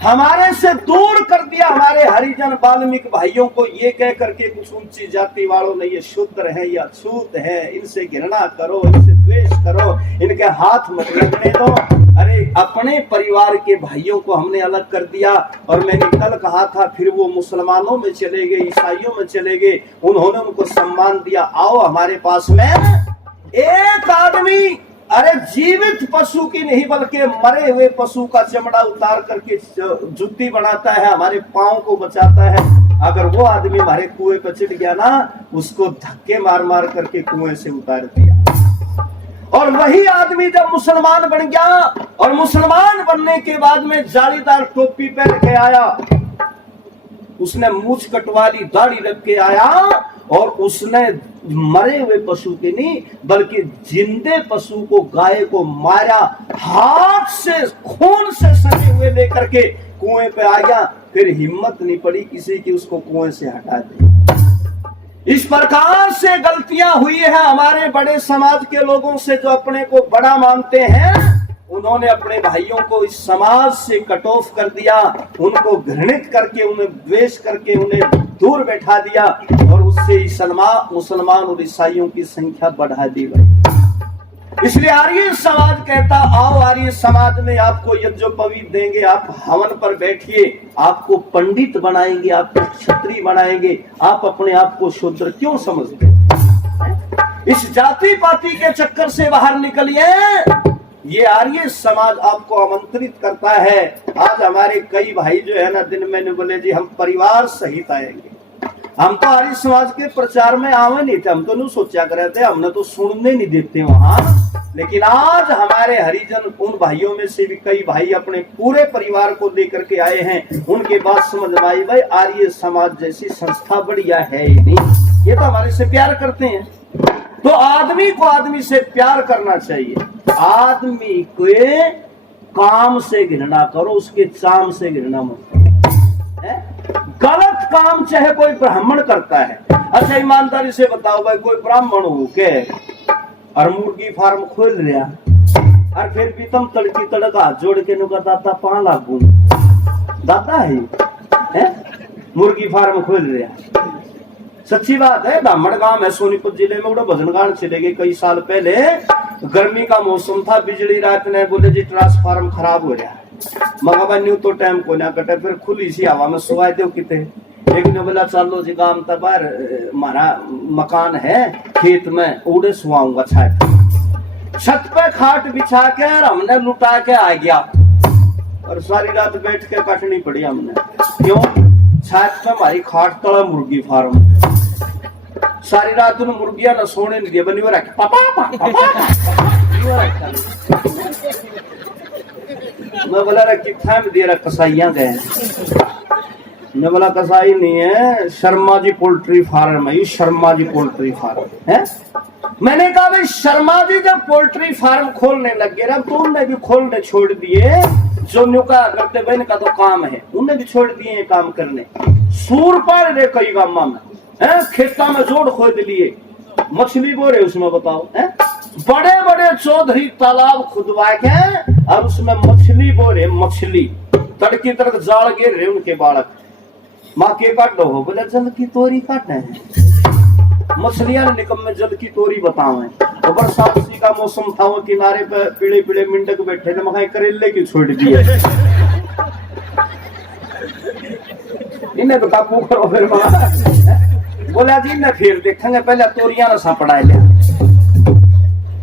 हमारे से दूर कर दिया हमारे हरिजन वाल्मीकि भाइयों को ये कह करके कुछ ऊंची जाति वालों ने ये शूद्र है या अछूत है, इनसे घृणा करो, इनसे द्वेष करो, इनके हाथ मत लगने दो। अरे अपने परिवार के भाइयों को हमने अलग कर दिया। और मैंने कल कहा था, फिर वो मुसलमानों में चले गए, ईसाइयों में चले गए, उन्होंने उनको सम्मान दिया। आओ हमारे पास में एक आदमी, अरे जीवित पशु की नहीं बल्कि मरे हुए पशु का चमड़ा उतार करके जूती बनाता है, हमारे पांव को बचाता है। अगर वो आदमी हमारे कुएं पर चिढ़ गया ना, उसको धक्के मार मार करके कुएं से उतार दिया। और वही आदमी जब मुसलमान बन गया और मुसलमान बनने के बाद में जालीदार टोपी पहन के आया, उसने मूछ कटवा ली, दाढ़ी रख के आया, और उसने मरे हुए पशु के नहीं बल्कि जिंदे पशु को, गाय को मारा, हाथ से खून से सने हुए लेकर के कुएं पे आ गया। फिर हिम्मत नहीं पड़ी किसी की उसको कुएं से हटा दे। इस प्रकार से गलतियां हुई है हमारे बड़े समाज के लोगों से, जो अपने को बड़ा मानते हैं। उन्होंने अपने भाइयों को इस समाज से कट ऑफ कर दिया, उनको घृणित करके, उन्हें द्वेष करके, उन्हें दूर बैठा दिया, और उससे मुसलमान और ईसाइयों की संख्या बढ़ा दी गई। इसलिए आर्य समाज कहता, आओ आर्य समाज में आपको यज्ञोपवीत देंगे, आप हवन पर बैठिए, आपको पंडित बनाएंगे, आपको क्षत्रिय बनाएंगे, आप अपने आप को शूद्र क्यों समझते? इस जाति पाति के चक्कर से बाहर निकलिए। ये आर्य समाज आपको आमंत्रित करता है। आज हमारे कई भाई जो है ना, दिन में बोले जी हम परिवार सहित आएंगे। हम तो आर्य समाज के प्रचार में आवे नहीं थे, हम तो नहीं सोचा कर रहे थे, हमने तो सुनने नहीं देते वहां। लेकिन आज हमारे हरिजन उन भाइयों में से भी कई भाई अपने पूरे परिवार को लेकर के आए हैं। उनके बाद समझ में आई भाई आर्य समाज जैसी संस्था बढ़िया है ही नहीं। ये तो हमारे से प्यार करते हैं। तो आदमी को आदमी से प्यार करना चाहिए। आदमी के काम से घृणा करो, उसके चाम से घृणा मत करो। गलत काम चाहे कोई ब्राह्मण करता है, अच्छा ईमानदारी से बताओ भाई, कोई ब्राह्मण हो के और मुर्गी फार्म खोल लिया और फिर भी तुम तड़की तड़क हाथ जोड़ के नुका दाता 5 लाख दाता है मुर्गी फार्म खोल लिया। सच्ची बात है। ब्राह्मण गांव है सोनीपत जिले में, भजन गान चले गए कई साल पहले। गर्मी का मौसम था, बिजली रात ने बोले जी ट्रांसफार्म खराब हो रहा है। मगा न्यू तो टाइम को ना कटे, फिर खुली सी हवा में सुवाई दो किते। एक ने बोला चलो जी गांव तक बार हमारा मकान है खेत में, उड़े सुहाऊंगा छत पे खाट बिछा के हमने लुटा के आ गया और सारी रात बैठ के काटनी पड़ी हमने। क्यों? छत पे हमारी खाट तला मुर्गी फार्म। सारी रात उन मुर्गियां न सोने नहीं दिया, बनी वो रख पापा मैं बोला कितना में दे रहा, कसाइयां गए। मैं बोला कसाई नहीं है, शर्मा जी पोल्ट्री फार्म है, ये शर्मा जी पोल्ट्री फार्म है। मैंने कहा भाई शर्मा जी जब पोल्ट्री फार्म खोलने लग गए, तो उनने भी खोलने छोड़ दिए। जो नुका करते बहन का तो काम है, उन्हें भी छोड़ दिए काम करने। सूर पर रे कई गामा में खेता में जोड़ खोद लिए, मछली बोरे उसमें बताओ है। बड़े बड़े चौधरी तालाब खुदवा के और उसमें मछली बोरे, मछली तड़की तड़क जाल गिर रहे उनके बालक। माँ के काट दो, बोले जल की तोरी काटना है। मछलियां निकम में जल की तोरी बताओ है। तो बरसात सी का मौसम था, वो किनारे पे पीड़े पीड़े मिंडक बैठे थे, मखाई करेले की छोड़ दिए। इन्हें तो काबू करो फिर। बोला जी ने फिर देखेंगे, पहले तोरियां ना सापड़ा लिया।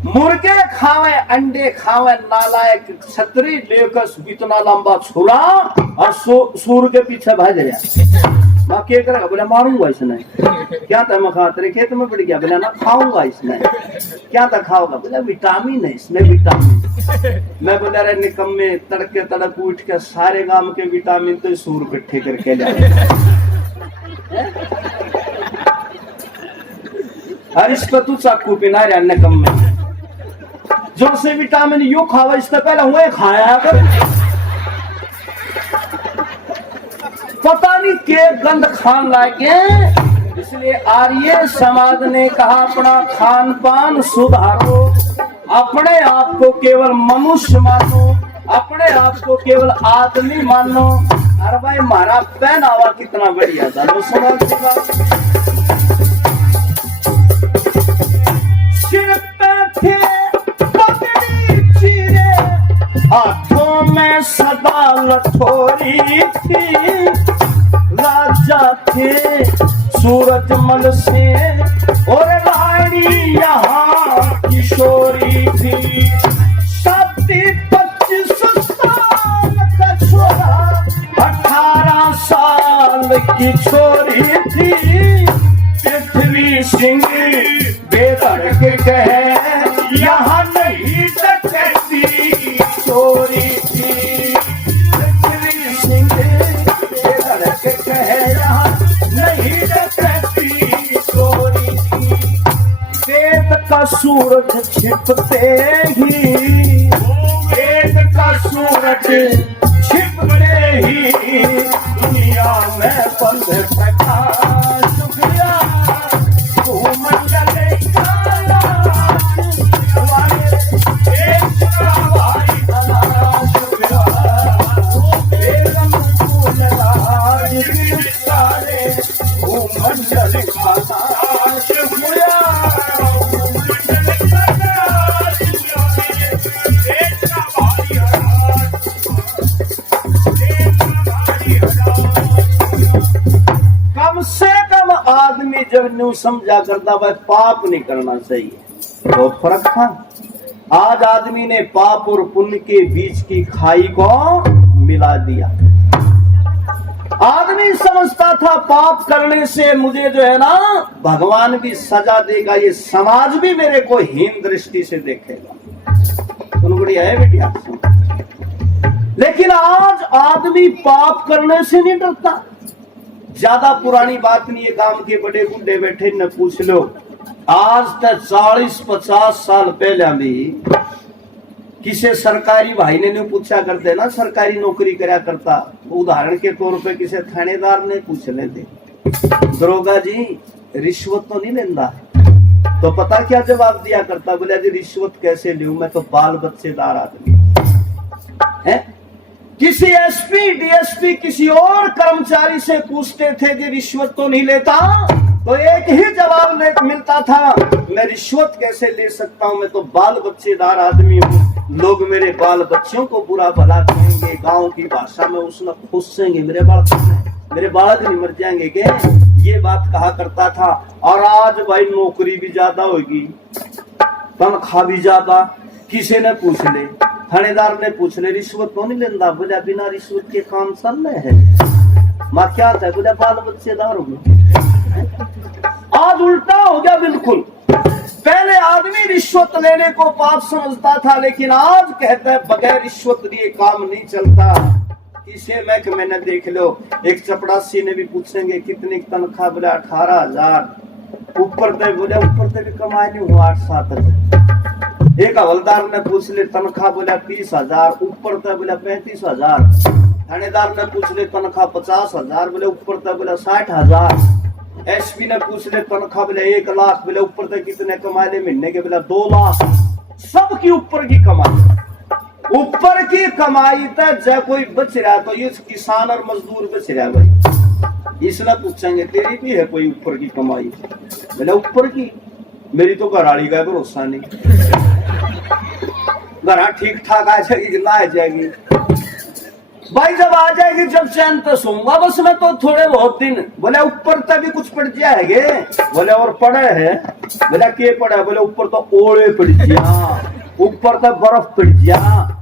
मुर्गे खावे, अंडे खावे, नालायक छतरी लेकर इतना लंबा छुरा और सूर के पीछे भाग गया। माँ के करेगा? बोला मारूंगा इसने। क्या था? मैं खाते खेत में पड़ गया। बोला ना खाऊंगा इसने। क्या था खाओगा? बोला विटामिन है इसमें, विटामिन। मैं बोला अरे निकम्मे, तड़के तड़क उठ के सारे गांव के विटामिन तो सूर इकट्ठे करके लाए। और इस पर तू चाकू पिना रहा निकम्मे, जो से विटामिन यू खावा, इससे पहले हुए खाया कर। पता नहीं के गंद खान लाके। इसलिए आर्य समाज ने कहा अपना खान पान सुधारो, अपने आप को केवल मनुष्य मानो, अपने आप को केवल आदमी मानो। अरे भाई हमारा पहनावा कितना बढ़िया था, वो समाज की बात। सिर पे थे हाथों में सदा लठोरी थी, राजा थे सूरजमल से और रानी यहाँ किशोरी थी। 25 साल का छोरा 18 साल की छोरी थी। पृथ्वी सिंह बेदर्द कहे यहाँ नहीं सकती चोरी थी। पृथ्वी सिंह बेदर्द कहे यहाँ नहीं सकती चोरी थी। वेद का सूरज छिपते ही, वेद का सूरज छिपते ही दुनिया में बंद प्रकाश गया। आदमी जब न्यू समझा करता भाई पाप नहीं करना चाहिए, बहुत फर्क था। आज आदमी ने पाप और पुण्य के बीच की खाई को मिला दिया। आदमी समझता था पाप करने से मुझे जो है ना भगवान भी सजा देगा, ये समाज भी मेरे को हीन दृष्टि से देखेगा। सुन बढ़िया है बेटिया। लेकिन आज आदमी पाप करने से नहीं डरता। ज्यादा पुरानी बात नहीं है, गांव के बड़े बूढ़े बैठे न पूछ लो, आज तक 40-50 साल पहले भी किसी सरकारी भाई ने नहीं पूछा करते ना, सरकारी नौकरी करा करता, उदाहरण के तौर पे किसी थानेदार ने पूछ लेते, दरोगा जी रिश्वत तो नहीं लेंदा, तो पता क्या जवाब दिया करता, बोला जी रिश्वत कैसे लूं, मैं तो बाल बच्चेदार आदमी है। किसी एसपी डीएसपी किसी और कर्मचारी से पूछते थे कि रिश्वत तो नहीं लेता, तो एक ही जवाब मिलता था, मैं रिश्वत कैसे ले सकता हूं, मैं तो बाल बच्चेदार आदमी हूं, लोग मेरे बाल बच्चों को बुरा भला कहेंगे, गांव की भाषा में उसने खुसेंगे, मेरे बालक नहीं मर जाएंगे के, ये बात कहा करता था। और आज भाई नौकरी भी ज्यादा होगी, तनख्वाह भी ज्यादा, किसी ने पूछ ले, थानेदार ने पूछ ले रिश्वत तो नहीं लेंदा, बोला बिना रिश्वत के काम चल रहे हैं, माँ क्या था, बोला बाल बच्चेदार हो गए। आज उल्टा हो गया बिल्कुल। पहले आदमी रिश्वत लेने को पाप समझता था, लेकिन आज कहता है बगैर रिश्वत लिए काम नहीं चलता। इसे मैंने देख लो, एक चपड़ासी ने भी पूछेंगे कितनी तनख्वाह, बोला 18,000, ऊपर तक बोला ऊपर तक भी कमाई नहीं हुआ 8-7। एक हवलदार ने पूछ ले तनख्वाह, बोला 30,000, ऊपर तक बोला 35,000। थानेदार ने पूछ ले तनख्वाह 50,000, बोले ऊपर तक बोला 60,000। एसपी ने पूछ ले तनख्वाह, बोले 1 लाख, बोले ऊपर तक कितने कमा ले महीने के, बोला 2 लाख। सबकी ऊपर की कमाई, ऊपर की कमाई तक जब कोई बच रहा तो ये किसान और मजदूर बच रहा भाई। इसने पूछेंगे तेरी भी है कोई ऊपर की कमाई, बोले ऊपर की, मेरी तो घराड़ी का भरोसा नहीं, घरा ठीक ठाक आ जाएगी ना आ जाएगी भाई, जब आ जाएगी जब चैन तो सोऊंगा बस मैं तो थोड़े बहुत दिन। बोले ऊपर तक भी कुछ पड़ जाएंगे, बोले और पड़े है, बोला के पड़ा, बोले ऊपर तो ओले पड़ जा, ऊपर तक बर्फ पड़ जा,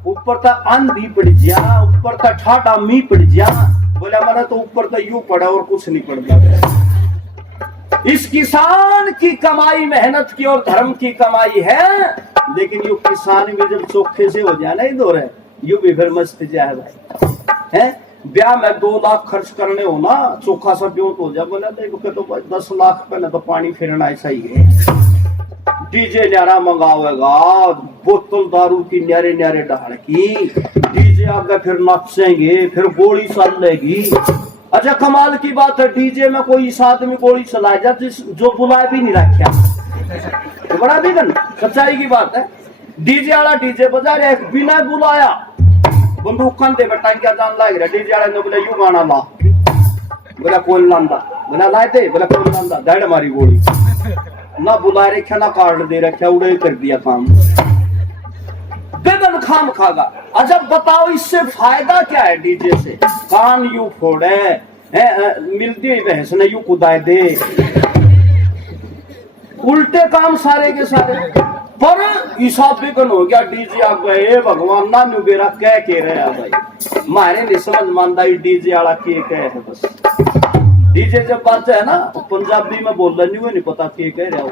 ऊपर तक आंधी पड़ जा, ऊपर तक ठाटा मी पड़ जा। बोला मैंने तो ऊपर तक यूं पड़ा और कुछ नहीं पड़ता। इस किसान की कमाई मेहनत की और धर्म की कमाई है, लेकिन यू किसान भी जब चोखे से हो जाए ना इधर है, यू भी फिर मस्त जाए भाई है। ब्याह में 2 लाख खर्च करने हो ना, चोखा सा ब्यों तो हो जाए, बोला तो 10 लाख पहले तो पानी फेरना ऐसा ही है। डीजे न्यारा मंगावेगा, बोतल दारू की न्यारे न्यारे डाल की, डीजे आगे फिर नाचेंगे, फिर गोली चलेगी। अच्छा कमाल की बात है, डीजे में कोई इस आदमी गोली चलाए जा जो बुलाए भी नहीं रखा, तो बड़ा भी सच्चाई की बात है। डीजे वाला डीजे बजा रहा है, बिना बुलाया बंदूक कंधे पे टांगिया जान लग रहा, डीजे वाले ने बोला यू गाना ला, बोला कौन लांदा, बोला लाए थे, बोला कौन लांदा, धड़ मारी गोली, ना बुला रखा ना कार्ड दे रखा, उड़े कर दिया काम, बेदन खाम खागा। अच्छा बताओ इससे फायदा क्या है डीजे से, कान यू फोड़े मिलती हुई बहस ने यू कुदाए दे, उल्टे काम सारे के सारे। पर हिसाब भी कन हो गया, डीजे आ गए भगवान ना न्यू बेरा कह के रहे भाई, मारे नहीं समझ मानदा डीजे वाला के कह है बस। डीजे जब बात है ना पंजाबी में बोल रहा नहीं पता के कह रहा हो।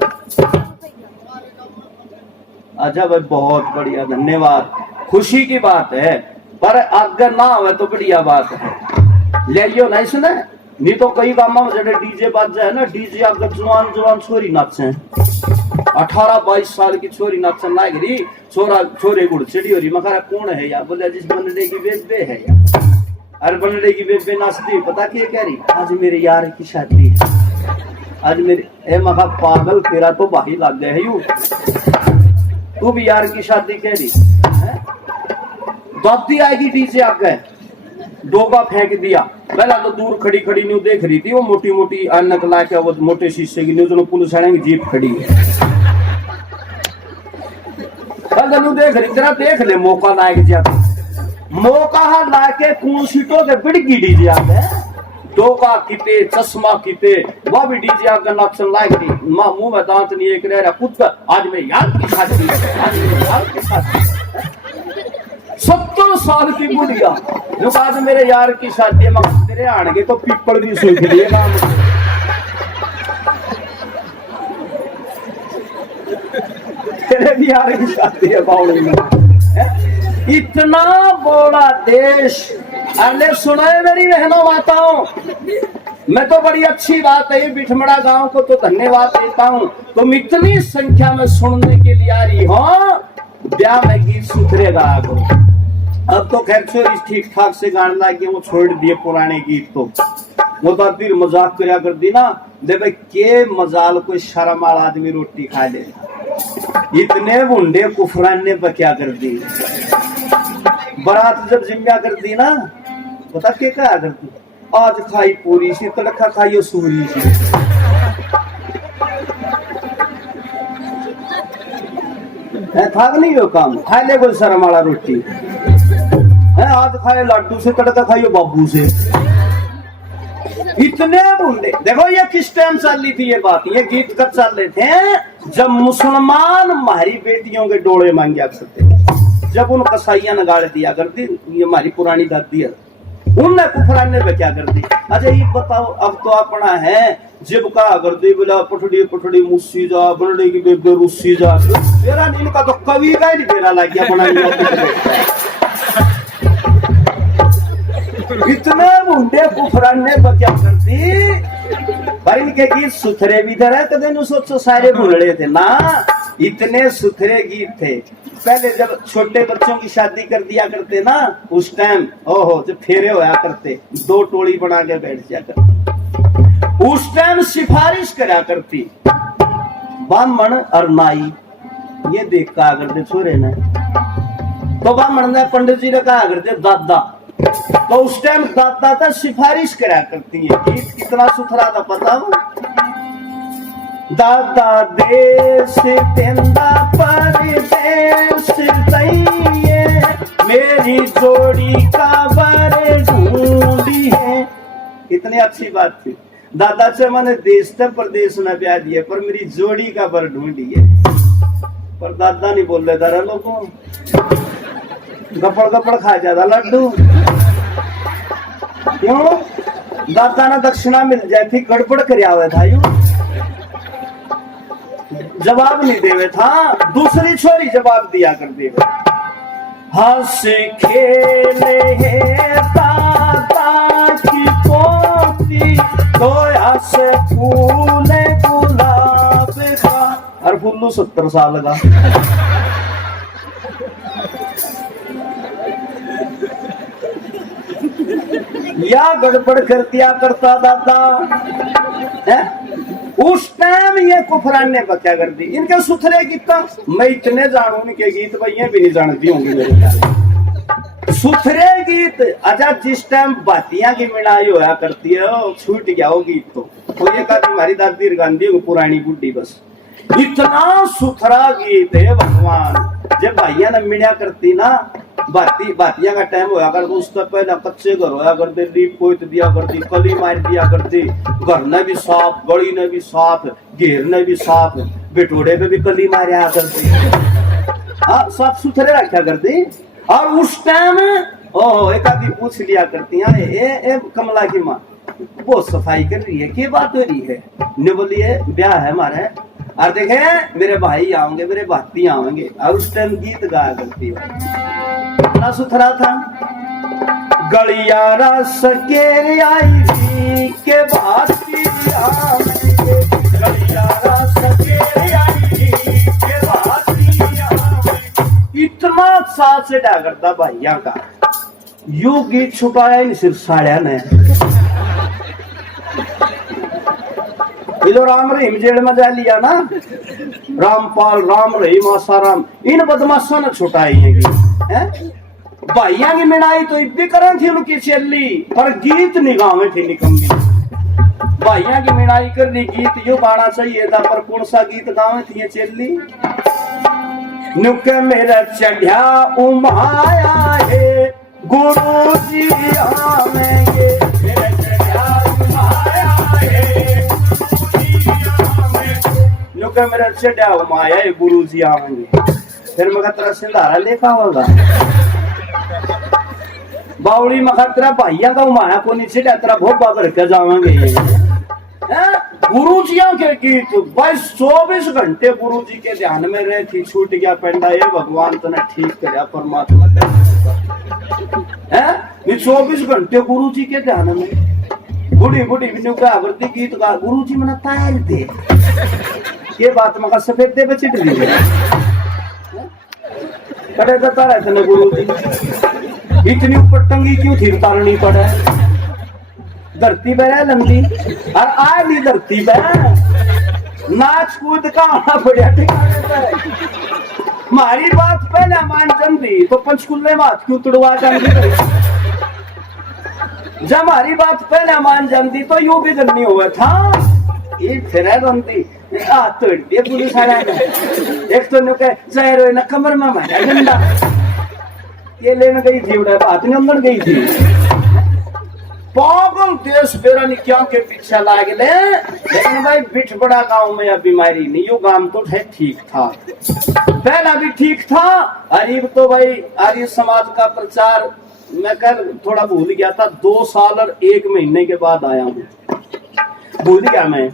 अच्छा भाई बहुत बढ़िया, धन्यवाद, खुशी की बात है, पर अगर ना हो तो बढ़िया बात है। ले लियो नहीं सुने, नहीं तो कई गाँव में जब डीजे बाज जाए ना, डीजे अगर जवान जवान छोरी नाचे, 18-22 साल की छोरी नाचन लाग रही, छोरा छोरे गुड़ चिड़ी हो रही, मकारा कौन है यार, बोले जिस बनडे की बेबे है यार, अरे बनडे की बेबे नाचती, पता क्या कह रही, आज मेरे यार की शादी है, आज मेरे ए मका पागल तेरा तो भाई लग गया है यू, तू भी यार की शादी कह रही है। दादी आएगी डीजे आ गए, डोगा फेंक दिया, पहला तो दूर खड़ी खड़ी न्यू देख रही थी, वो मोटी मोटी अन्नक ला के वो मोटे शीशे की न्यू पुलिस आने की जीप खड़ी है, देख रही तेरा देख ले मौका लायक जाता, मौका लाके कौन सीटों के बिड़गी डीजे आते, डोका कीते चश्मा कीते वह भी डीजे आकर नाचन लायक थी। मां मुंह में दांत नहीं एक रह रहा कुत्ता आज मैं यार की शादी आज मेरे यार की शादी 70 साल की बुढ़िया जो आज मेरे यार की शादी में तेरे आने तो पीपल भी सूख लिए नाम तेरे भी यार की शादी है बाउली में। इतना बड़ा देश अरे सुनाए मेरी बहनों माताओं मैं तो बड़ी अच्छी बात है बिठमड़ा गांव को तो धन्यवाद देता हूं। तुम इतनी संख्या में सुनने के लिए आ रही हो ब्याह में गीत सुधरेगा आगो। अब तो खैर छोरी ठीक ठाक से गाने लगे वो छोड़ दिए पुराने गीत तो वो तो दिल मजाक करया कर दी ना दे भाई के मजाल कोई शर्म वाला आदमी रोटी खा ले इतने बुंडे कुफरान ने क्या कर दी बारात जब जिम्मा कर दी ना पता क्या कर दी आज खाई पूरी सी तड़का खाइयो सूरी सी था नहीं हो काम खा ले कोई शर्म वाला रोटी है आज खाए लड्डू से तड़का खाइयो बाबू से इतने बुंडे। देखो ये किस टाइम चल रही थी ये बात ये गीत कब चल रहे थे जब मुसलमान हमारी बेटियों के डोले मांगे करते जब उन कसाइया ने गाड़ दिया करती ये हमारी पुरानी दादी है उनने कुफराने पे क्या कर दी। अच्छा ये बताओ अब तो अपना है जब का कर दी बोला पठड़ी पठड़ी मुस्सी जा बलड़ी की बेबे रुस्सी जा मेरा नील का तो कवि का ही बेरा लग गया बना इतने मुंडे कुफराने पे क्या कर दी भाई इनके गीत सुथरे भी थे कदे सोचो सारे भूलड़े थे ना इतने सुथरे गीत थे। पहले जब छोटे बच्चों की शादी कर दिया करते ना उस टाइम ओहो जब फेरे होया करते 2 टोली बना के बैठ जा करते उस टाइम सिफारिश करा करती ब्राह्मण और नाई ये देख कहा करते छोरे ने तो ब्राह्मण ने पंडित जी ने कहा करते दादा तो उस टाइम दादा था सिफारिश करा करती है गीत कितना सुथरा था पता हो दादा देश तेंदा परदेश तैये मेरी जोड़ी का बर ढूंढी है कितनी अच्छी बात थी। दादा से मैंने देश तक प्रदेश में ब्याह दिए पर मेरी जोड़ी का बर ढूंढी है पर दादा नहीं बोल रहे दारा लोगों गपड़ गपड़ खा जाता लड्डू क्यों दादा ना दक्षिणा मिल जाए थी गड़बड़ कर आवे था यू जवाब नहीं देवे था दूसरी छोरी जवाब दिया कर देवे हंस खेले दादा की पोती तो हंस फूले गुलाब का और फुल्लू 70 साल का या गड़बड़ कर दिया करता दादा है? उस टाइम ये कुफराने पर क्या कर दी इनके सुथरे गीत मैं इतने जानू इनके गीत भाई ये भी नहीं जानती होंगी मेरे ख्याल सुथरे गीत। अच्छा जिस टाइम बातियां की मिलाई होया करती है छूट गया वो गीत तो ये कहा तुम्हारी दादी गांधी पुरानी बुढ़ी बस इतना सुथरा गीत है भगवान। जब भाइया ने मिला करती ना बातिया का टाइम होया कर उससे पहले कच्चे घर होया करते रीप कोइत दिया करती कली मार दिया करती घर ने भी साफ गली ने भी साफ घेर ने भी साफ बेटोड़े पे भी कली मारिया करती हाँ साफ सुथरे रखा करती। और उस टाइम ओहो एक आदमी पूछ लिया करती ए कमला की माँ वो सफाई कर रही है क्या बात हो रही है ने बोलिए ब्याह है हमारे और देखे मेरे भाई आएंगे मेरे भाती आएंगे और उस टाइम गीत गाया करती है इतना सुथरा था गलियारा सकेर आई के भाती आएंगे गलियारा सकेर आई के भाती आएंगे इतना साथ से डा करता भैया का यू गीत छुपाया नहीं सिर्फ साड़िया ने राम रहीम जेल में जा लिया ना रामपाल राम रहीम आसाराम इन बदमाशों ने छुटाई है भाइया की मिनाई तो इतनी करा थी उनकी चेली पर गीत निगाहें थी निकम्मी भाइया की मिनाई कर ली गीत यो गाना चाहिए था पर कौन सा गीत गावे थी चेली नुके मेरा चढ़िया उमाया है गुरु जी आवेंगे मेरा चढ़िया के मेरे से डा माया गुरु जी आवेंगे। फिर मैं तेरा सिंधारा लेखा होगा बावड़ी में तेरा भाइया का माया को नीचे तेरा भोपा करके जावेंगे। गुरु जी के गीत भाई 24 घंटे गुरु जी के ध्यान में रहे थी, छूट गया पेंडा ये भगवान तने ठीक कर परमात्मा है 24 घंटे गुरु जी के ध्यान में। बूढ़ी बूढ़ी बिनु का आवर्ती गीत गा गुरु जी मना तायल दे ये बात मका सफेद दे बचिट ली कड़े तो तारा थे गुरु जी इतनी ऊपर टंगी क्यों थी उतारनी पड़े धरती पे रह लंबी और आए नहीं धरती पे नाच कूद का आना पड़ा ठिकाने पे। हमारी बात पहले मान जमती तो पंचकुले में हाथ क्यों तुड़वा जाती, जब हमारी बात पहले मान जमती तो यूं भी करनी हुआ था ये फिर बनती तो पुलिस एक तो नुके जहर न कमर में मारा डंडा ये लेने गई थी उड़ा बात नहीं अंदर गई थी पागल देश बेरानी क्या के पीछे लाग ले। लेकिन भाई बिठ बड़ा गांव में अब बीमारी नहीं यो गांव तो है ठीक था पहला भी ठीक था। अरीब तो भाई आर्य समाज का प्रचार मैं कल थोड़ा भूल गया था 2 साल और 1 महीने के बाद आया हूँ भूल गया मैं।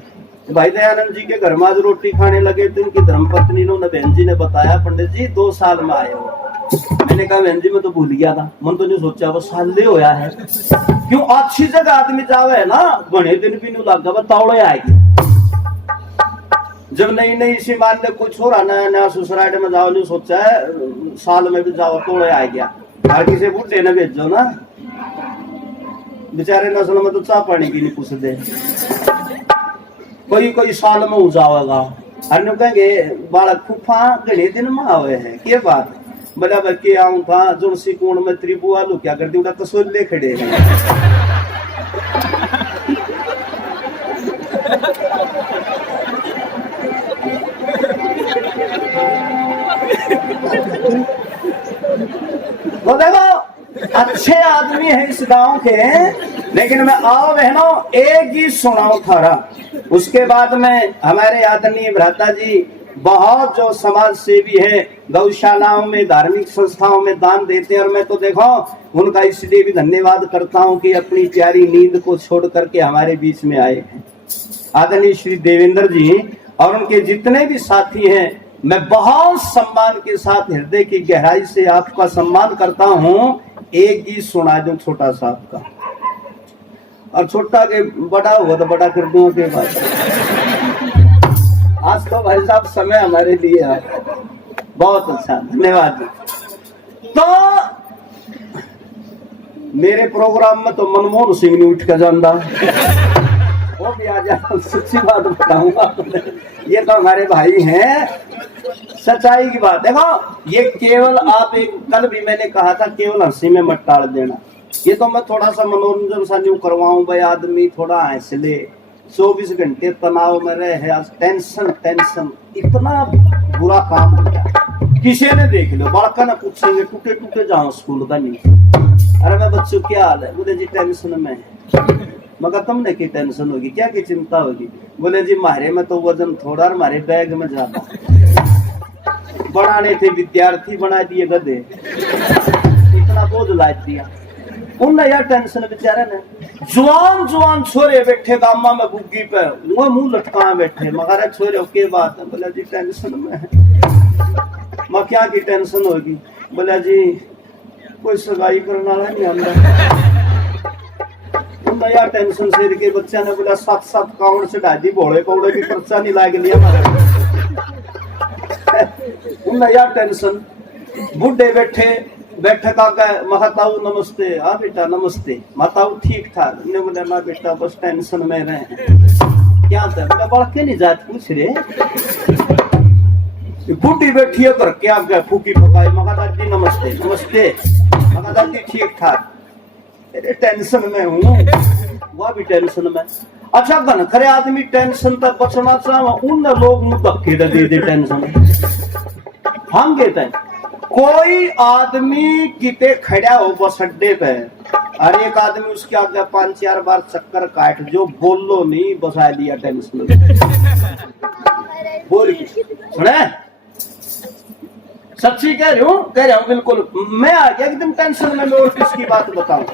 भाई दयानंद जी के घर में आज रोटी खाने लगे तो उनकी धर्मपत्नी ने बहन जी ने बताया पंडित जी 2 साल में आए हो। मैंने कहा बहन जी मैं तो भूल गया था मन तो नहीं सोचा वो साल ले होया है क्यों अच्छी जगह आदमी जावे है ना बने दिन भी नहीं लगा तावड़े आएगी। जब नई नई इसी मान ले कुछ हो रहा नया नया ससुराल में जाओ नहीं सोचा है साल में भी जाओ तोड़े आ गया हर किसी बूढ़े ने भेजो ना बेचारे नस्ल में तो चाह पानी की नहीं पूछ दे कोई कोई साल में हो जाएगा अरे कहेंगे बालक फूफा घने दिन में आवे है के बात बराबर के आऊं था जो सिकोण में त्रिबुआ लो क्या कर दी उड़ा तो सोले खड़े हैं तो देखो अच्छे आदमी है इस गांव के लेकिन मैं आओ बहनों एक ही सुनाऊं थारा उसके बाद में हमारे आदरणीय भ्राता जी बहुत जो समाज सेवी है गौशालाओं में धार्मिक संस्थाओं में दान देते हैं और मैं तो देखो उनका इसलिए भी धन्यवाद करता हूं कि अपनी प्यारी नींद को छोड़ करके हमारे बीच में आए आदरणीय श्री देवेंद्र जी और उनके जितने भी साथी हैं मैं बहुत सम्मान के साथ हृदय की गहराई से आपका सम्मान करता हूं। एक गीत सुना दूं छोटा सा आपका और छोटा के बड़ा हुआ तो बड़ा कर दूं के बाद आज तो भाई साहब समय हमारे लिए है बहुत अच्छा धन्यवाद। तो मेरे प्रोग्राम में तो मनमोहन सिंह ने उठ कर जाना वो भी आ जाए सच्ची बात बताऊंगा ये तो हमारे भाई हैं सच्चाई की बात देखो ये केवल आप एक कल भी मैंने कहा था केवल हंसी में मत टाल देना ये तो मैं थोड़ा सा मनोरंजन सा न्यू करवाऊं भाई आदमी थोड़ा हंसले 24 घंटे तनाव में रहे आज टेंशन इतना बुरा काम हो गया किसी ने देख लो बालका ने पूछेंगे टूटे टूटे जाओ स्कूल का नहीं अरे मैं बच्चों क्या हाल है बोले जी टेंशन में मगर तुमने की टेंशन होगी क्या की चिंता होगी बोले जी मारे में तो वजन थोड़ा और मारे बैग में ज्यादा बनाने थे विद्यार्थी बना दिए गधे इतना बोझ लाद दिया उनने यार टेंशन बेचारे ने जवान छोरे बैठे गामा में बुग्गी पे वो मुंह लटका बैठे मगर छोरे के बात है बोला जी टेंशन में है मैं क्या की टेंशन होगी बोला जी कोई सगाई करने वाला नहीं हमरा यार टेंशन से के बच्चा ने बोला 7 काउंट से ढाई भोले पौड़े की पर्चा नहीं लाग लिया हमारे यार टेंशन बूढ़े बैठे का महताऊ नमस्ते हाँ बेटा नमस्ते माताऊ ठीक ठाक ने बोला ना बेटा बस टेंशन में रहे क्या था बोला बड़ा के नहीं जात पूछ रहे बूढ़ी बैठी है घर के आगे फूकी फुकाई मगा दादी नमस्ते नमस्ते मगा दादी ठीक ठाक टेंशन में हूँ वह भी टेंशन में अच्छा घन खरे आदमी टेंशन तक बचना चाहे उन लोग धक्के दे दे टेंशन हम कहते हैं कोई आदमी किते खड़ा हो बस अड्डे पे, और एक आदमी उसके आगे 5-4 बार चक्कर काट, जो बोल लो नहीं बसा लिया टेंशन बोल सुने, सच्ची कह रहा हूँ बिल्कुल। मैं आ गया एकदम टेंशन में। मैं और किसकी बात बताऊं,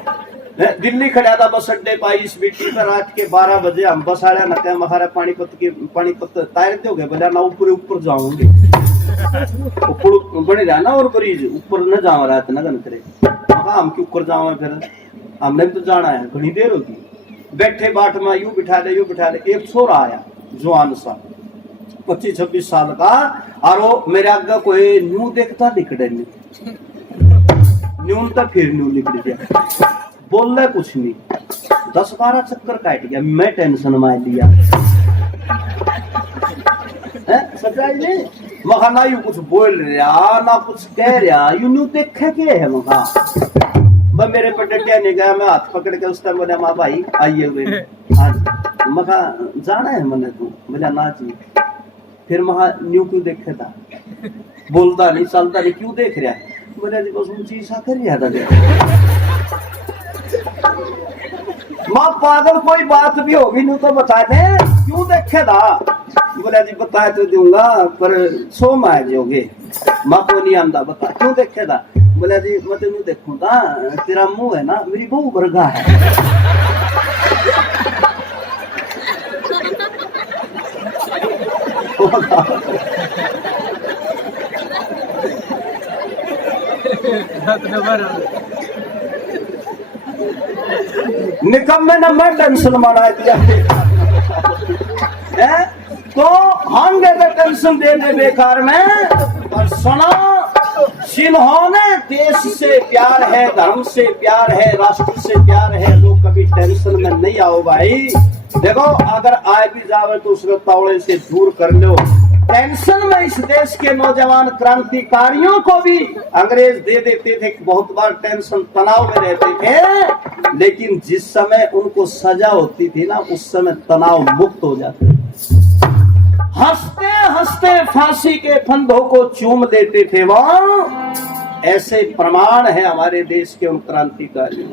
दिल्ली खड़ा था बस अड्डे पर, इस बेटी पर रात के 12 बजे हम बस आया न क्या महारा पानीपत तार दोगे, बोला ना ऊपर जाऊंगे, ऊपर बने रहा ना, और ब्रिज ऊपर न जावा रहा था ना गनतरे, हम क्यों ऊपर जावा, फिर हमने भी तो जाना है, घनी देर होगी। बैठे बाट में यूं बिठा दे एक छोरा आया जवान सा 25-26 साल का, और वो मेरे आगे कोई न्यू देखता निकले न्यू तो फिर न्यू निकल गया, बोल रहा कुछ नहीं, 10-12 चक्कर काट गया। मैं टेंशन में लिया सच्चाई नहीं, मखा ना यू कुछ बोल रहा ना कुछ कह रहा, यू न्यू देखे के है मखा मेरे पे डटिया नहीं गया। मैं हाथ पकड़ के उस टाइम बोला माँ भाई आइए हुए, हाँ मखा जाना है मैंने, तू बोला ना जी। फिर महा न्यू क्यों देखे था, बोलता नहीं चलता नहीं, क्यों देख रहा है, बोला जी बस ऊंची सा कर रहा था। माँ पागल कोई बात भी होगी नहीं तो बता दे, क्यों देखे था, बोला जी बता तो दूंगा पर 100 मार जोगे। माँ को नहीं आंदा, बता क्यों देखे था, बोला जी मैं तेन देखू था, तेरा मुंह है ना मेरी बहू वर्गा है। निकम्मे ने मैं टेंशन मारा दिया है, तो हम गए टेंशन देने बेकार में। और सुना, जिन्होंने देश से प्यार है, धर्म से प्यार है, राष्ट्र से प्यार है, वो कभी टेंशन में नहीं आओ भाई। देखो अगर आए भी जावे तो उसको तौड़े से दूर कर लो। टेंशन में इस देश के नौजवान क्रांतिकारियों को भी अंग्रेज दे देते थे, बहुत बार टेंशन तनाव में रहते थे, लेकिन जिस समय उनको सजा होती थी ना, उस समय तनाव मुक्त हो जाते थे, हंसते हंसते फांसी के फंदों को चूम देते थे। वहां ऐसे प्रमाण है हमारे देश के उन क्रांतिकारियों।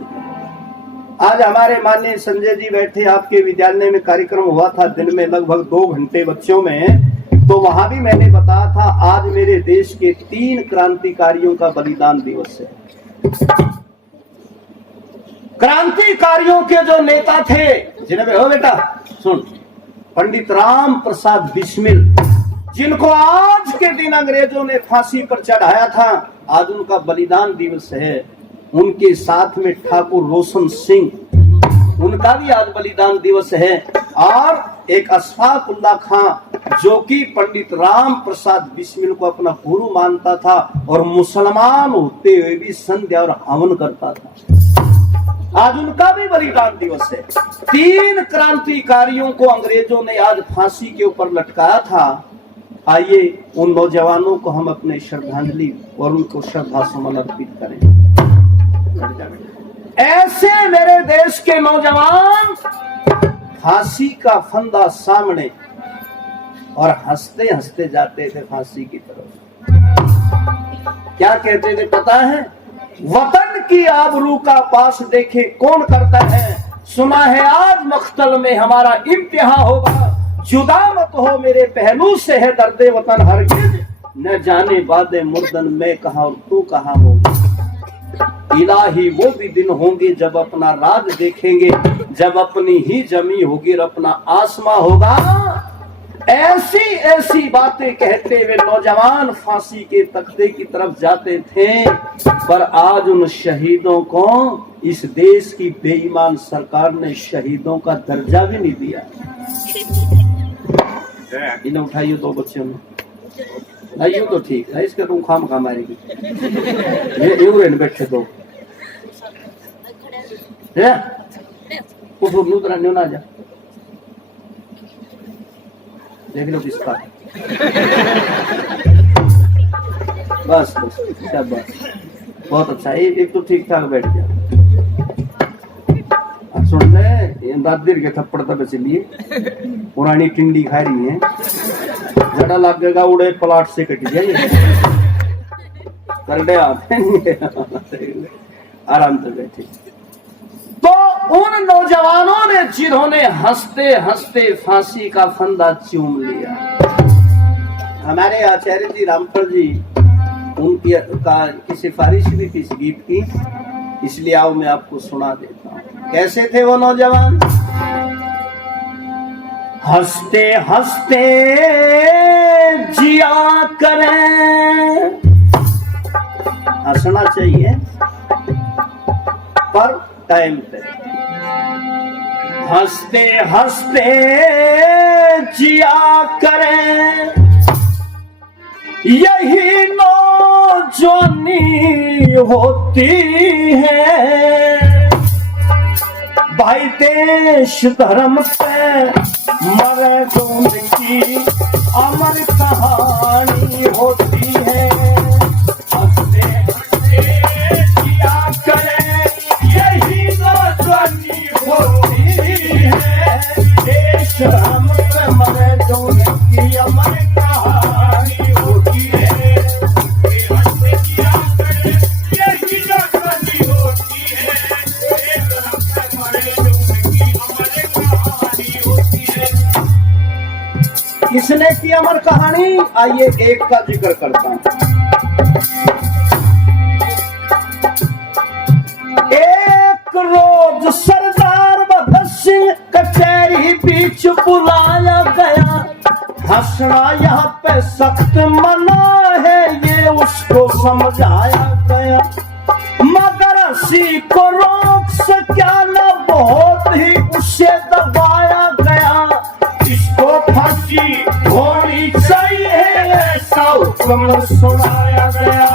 आज हमारे माननीय संजय जी बैठे, आपके विद्यालय में कार्यक्रम हुआ था दिन में लगभग 2 घंटे बच्चों में, तो वहां भी मैंने बताया था आज मेरे देश के 3 क्रांतिकारियों का बलिदान दिवस है। क्रांतिकारियों के जो नेता थे, जिन्हें हो बेटा सुन, पंडित राम प्रसाद बिस्मिल, जिनको आज के दिन अंग्रेजों ने फांसी पर चढ़ाया था, आज उनका बलिदान दिवस है। उनके साथ में ठाकुर रोशन सिंह, उनका भी आज बलिदान दिवस है। और एक अशफाक उल्लाह खां, जो कि पंडित राम प्रसाद बिस्मिल को अपना गुरु मानता था और मुसलमान होते हुए भी संध्या और हवन करता था, आज उनका भी बलिदान दिवस है। 3 क्रांतिकारियों को अंग्रेजों ने आज फांसी के ऊपर लटकाया था। आइए उन नौजवानों को हम अपने श्रद्धांजलि और उनको श्रद्धा सुमन अर्पित करें। ऐसे मेरे देश के नौजवान फांसी का फंदा सामने और हंसते हंसते जाते थे फांसी की तरफ। क्या कहते थे पता है? वतन की आबरू का पास देखे कौन करता है, सुना है आज मख्तल में हमारा इम्तिहान होगा, जुदा मत हो मेरे पहलू से है दर्दे वतन हरगिज, न जाने बादे मुर्दन में कहा और तू कहा होगा। इलाही वो भी दिन होंगे जब अपना राज देखेंगे, जब अपनी ही जमी होगी और अपना आसमां होगा। ऐसी ऐसी बातें कहते हुए नौजवान फांसी के तख्ते की तरफ जाते थे, पर आज उन शहीदों को इस देश की बेईमान सरकार ने शहीदों का दर्जा भी नहीं दिया। इन्हें उठाइए 2 बच्चों में, नहीं तो ठीक है, इसका तुम खाम खा मारेगी। ये बैठे तो ना जा, देख लो किसका। बस बस बस, बहुत अच्छा, एक तो ठीक ठाक बैठ गया। सुन ले, दादीर के थप्पड़ तब चलिए, पुरानी टिंडी खा रही है, जड़ा लगेगा उड़े प्लाट से कट जाए। करने आते नहीं, आराम से बैठे। तो उन नौजवानों ने जिन्होंने हंसते हंसते फांसी का फंदा चूम लिया, हमारे आचार्य जी रामफल जी उनकी की सिफारिश भी थी इस गीत की, इसलिए आओ मैं आपको सुना देता हूँ। कैसे थे वो नौजवान? हंसते हंसते जिया करें, हंसना चाहिए पर टाइम पे। हंसते हंसते जिया करें, यही नौजवानी होती है। भाई देश धर्म पे मर्दों की अमर कहानी होती है। हंसते हंसते जिया करें, यही नौजवानी होती है। देश धर्म पे मर्दों की अमर कहानी होती है। हंसते जिया करें, यही नौजवानी होती है। देश धर्म पे मर्दों की अमर कहानी होती है। किसने की अमर कहानी? आइए एक का जिक्र करता हूं। एक रोज सरदार भगत सिंह कचहरी बीच बुलाया गया। हंसना यहाँ पे सख्त मना है, ये उसको समझाया गया। मगर हंसी को रोक सका न, बहुत ही उसे दबाया गया। इसको फांसी होनी चाहिए, ऐसा हुक्म सुनाया गया।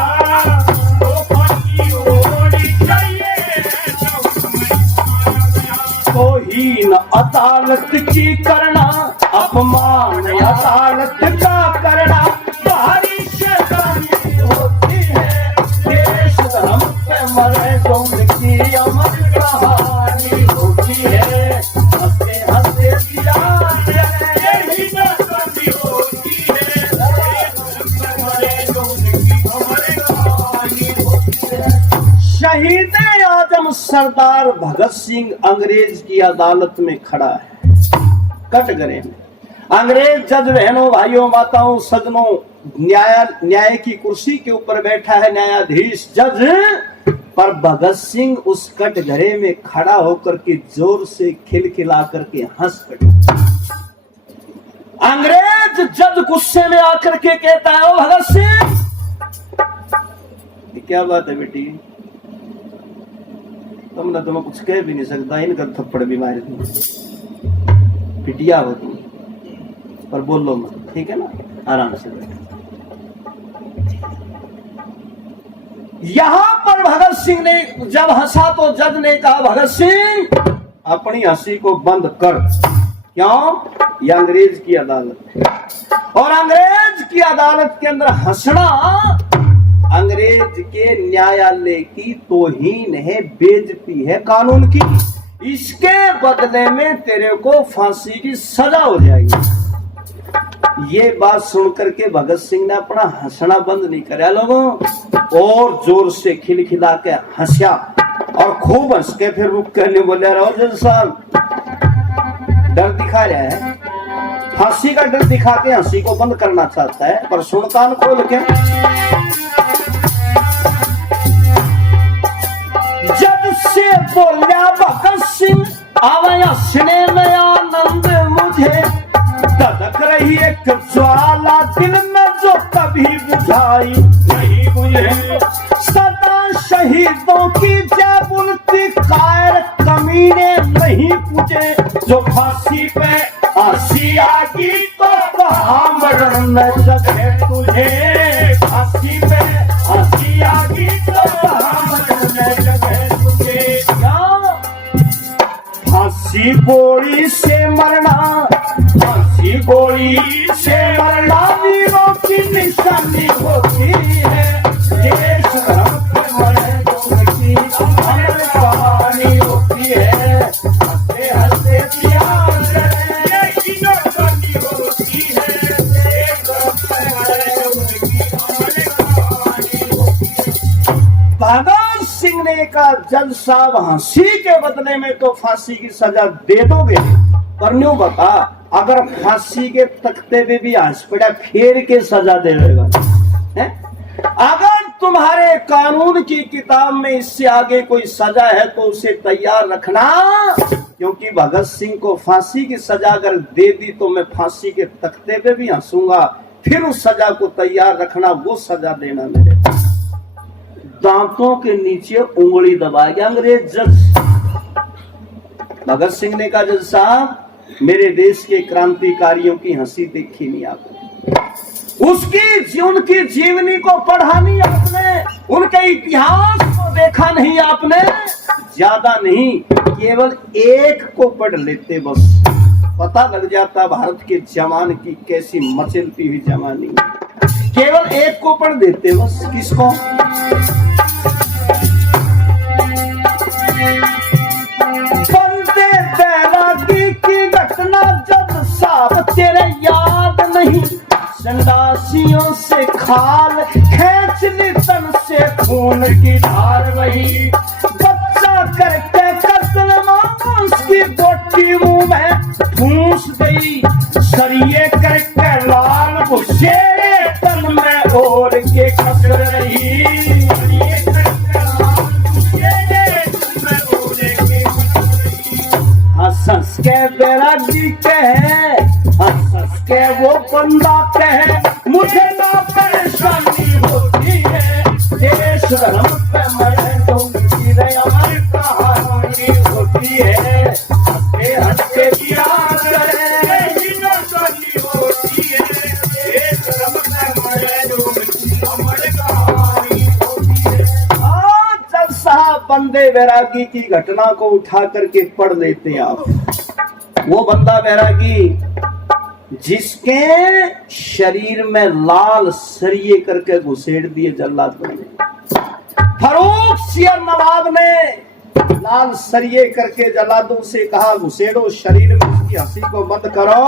इसको फांसी होनी चाहिए, ऐसा हुक्म सुनाया गया। तौहीन अदालत की करना, अपमान अदालत का करना, भारी शैतानी होती है। देश धर्म पे मर्दों की अमर कहानी होती है। हंसते हंसते जिया यही नौजवानी होती है। देश धर्म पे मर्दों की अमर कहानी होती है। शहीद आजम सरदार भगत सिंह अंग्रेज की अदालत में खड़ा है, कटघरे में। अंग्रेज जज बहनों, भाइयों, माताओं, सज्जनों, न्याय की कुर्सी के ऊपर बैठा है न्यायाधीश जज, पर भगत सिंह उस कटघरे में खड़ा होकर के जोर से खिलखिला करके हंस पड़ा। अंग्रेज जज गुस्से में आकर के कहता है, ओ भगत सिंह, क्या बात है बेटी, तुमने तुम्हें कुछ कह भी नहीं सकता, इनका थप्पड़ भी मार दूं, पिटिया हो तुम, पर बोलो मत, ठीक है ना, आराम से बैठो। यहां पर भगत सिंह ने जब हंसा तो जज ने कहा, भगत सिंह अपनी हंसी को बंद कर। क्यों? यह अंग्रेज की अदालत है, और अंग्रेज की अदालत के अंदर हंसना अंग्रेज के न्यायालय की तौहीन है, बेइज्जती है कानून की। इसके बदले में तेरे को फांसी की सजा हो जाएगी। ये बात सुनकर के भगत सिंह ने अपना हंसना बंद नहीं कराया लोगों, और जोर से खिलखिला के हंसा, और खूब हंस के फिर रुक करने बोले, राव जज साहब डर दिखा रहा है, हंसी का डर दिखा के हंसी को बंद करना चाहता है, पर सुन कान खोल के। जज से बोला भगत सिंह, आवे हंसने में आनंद मुझे, धधक रही एक ज्वाला दिल में जो कभी बुझाई नहीं मुझे। सदा शहीदों की जय बोलती, कायर कमीने नहीं पूछे, जो फांसी पे हंसी आगी तो कहाँ मरण जगह तुझे। फांसी पे हंसी आगी तो कहाँ मरण जगह तुझे। फांसी गोली से मरना, फांसी गोली से मरना वीरों की निशानी होती है। देश धर्म पे मर्दों की अमर कहानी होती है। हंसते हंसते जिया यही नौजवानी होती है। देश धर्म पे मर्दों की अमर कहानी होती है। भगत सिंह ने कहा जज साहब हंसी के बदले में तो फांसी की सजा दे दोगे, पर न्यू बता अगर फांसी के तख्ते पे भी हंस पड़ा फेर के सजा दे देगा। अगर तुम्हारे कानून की किताब में इससे आगे कोई सजा है तो उसे तैयार रखना, क्योंकि भगत सिंह को फांसी की सजा अगर दे दी तो मैं फांसी के तख्ते पे भी हंसूंगा, फिर उस सजा को तैयार रखना, वो सजा देना मेरे। दांतों के नीचे उंगली दबा गया अंग्रेज जज। भगत सिंह ने कहा जज साहब मेरे देश के क्रांतिकारियों की हंसी देखी नहीं आपने, उनकी जीवनी को पढ़ा नहीं आपने, उनके इतिहास को देखा नहीं आपने, ज्यादा नहीं केवल एक को पढ़ लेते बस पता लग जाता भारत के जवान की कैसी मचलती हुई जवानी। केवल एक को पढ़ देते बस। किसको? बंदे बैरागी की घटना जब साहब तेरे याद नहीं, संडासियों से खाल खींच ली तन से खून की धार वही, बच्चा करके कत्ल मांस की बोटी मुंह में ठूस गई, सरिये करके लाल भुस्से तन में ओढ़ के कस रही, हंस के बैरागी कहे, हंस के वो बंदा कहे मुझे ना परेशानी होती है, देश धर्म पे मरे तो हमारी कहानी होती है, हंसते हंसते प्यार करे होती है, देश धर्म पे मरे तो हमारी कहानी होती है। जज साहब बंदे बैरागी की घटना को उठा करके पढ़ लेते आप। वो बंदा बैरागी जिसके शरीर में लाल सरिये करके घुसेड़ दिए जल्लाद ने, फरूख सियर नवाब ने लाल सरिये करके जल्लादों से कहा घुसेड़ो शरीर में, उसकी हंसी को बंद करो।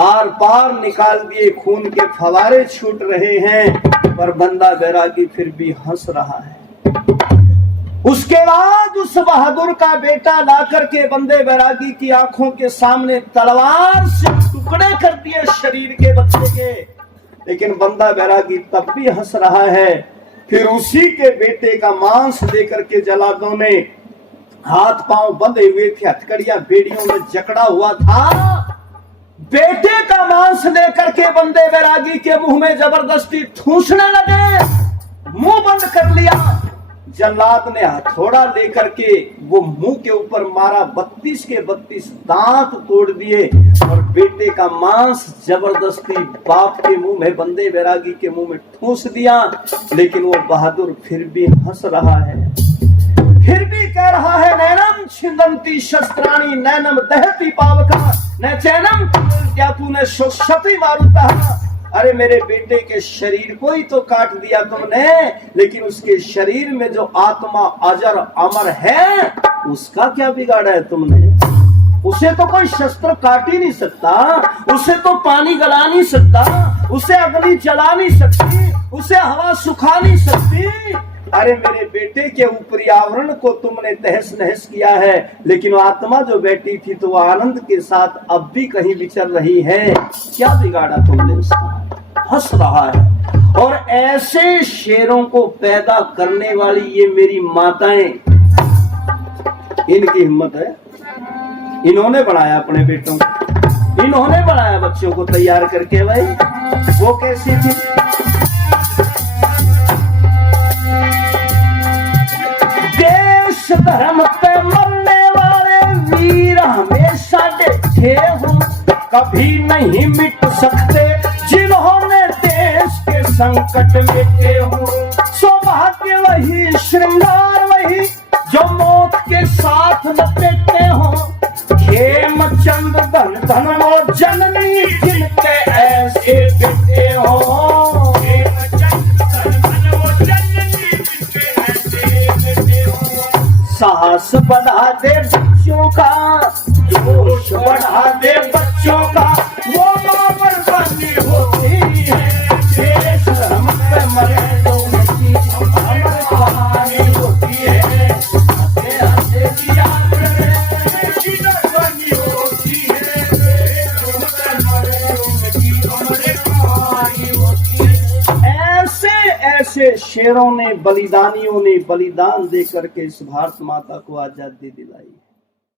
आर पार निकाल दिए, खून के फवारे छूट रहे हैं, पर बंदा बैरागी फिर भी हंस रहा है। उसके बाद उस बहादुर का बेटा ला करके बंदे बैरागी की आंखों के सामने तलवार से टुकड़े कर दिए शरीर के बच्चे के, लेकिन बंदा बैरागी तब भी हंस रहा है। फिर उसी के बेटे का मांस लेकर के जल्लादों ने, हाथ पांव बंधे हुए थे, हथकड़ियां बेड़ियों में जकड़ा हुआ था, बेटे का मांस लेकर के बंदे बैरागी के मुंह में जबरदस्ती ठूसने लगे, मुंह बंद कर लिया। जल्लाद ने हथौड़ा लेकर के वो मुंह के ऊपर मारा, 32 के 32 दांत तोड़ दिए और बेटे का मांस जबरदस्ती बाप के मुंह में, बंदे बैरागी के मुंह में ठूस दिया। लेकिन वो बहादुर फिर भी हंस रहा है, फिर भी कह रहा है नैनम छिंदंती शस्त्राणी नैनम दहती पावका न चैनम क्या तूने शोषति मारुता। अरे मेरे बेटे के शरीर को ही तो काट दिया तुमने, लेकिन उसके शरीर में जो आत्मा अजर अमर है उसका क्या बिगाड़ा है तुमने? उसे तो कोई शस्त्र काट ही नहीं सकता, उसे तो पानी गला नहीं सकता, उसे अग्नि जला नहीं सकती, उसे हवा सुखा नहीं सकती। अरे मेरे बेटे के ऊपरी आवरण को तुमने तहस नहस किया है, लेकिन वो आत्मा जो बैठी थी तो वो आनंद के साथ अब भी कहीं विचर रही है, क्या बिगाड़ा तुमने उसका? हंस रहा है। और ऐसे शेरों को पैदा करने वाली ये मेरी माताएं, इनकी हिम्मत है, इन्होंने बनाया अपने बेटों को, इन्होंने बनाया बच्चों को तैयार करके। भाई वो कैसी थी? देश धर्म पे मरने वाले वीर हमेशा देखे हूँ, कभी नहीं मिट सकते जिन्होंने देश के संकट मिटे हो। सौभाग्य वही, श्रृंगार वही जो मौत के साथ लपेटे हो। हेमचंद धन धन वो जननी जिनके ऐसे बेटे हो। हेमचंद धन धन वो जननी जिनके ऐसे बेटे हो। साहस बढ़ा दे बच्चों का, जोश बढ़ा दे बच्चों का, वो मां बर्बादी होती है। देश धर्म पे मरे तो उनकी अमर कहानी शेरों ने, बलिदानियों ने बलिदान दे करके इस भारत माता को आजादी दिलाई।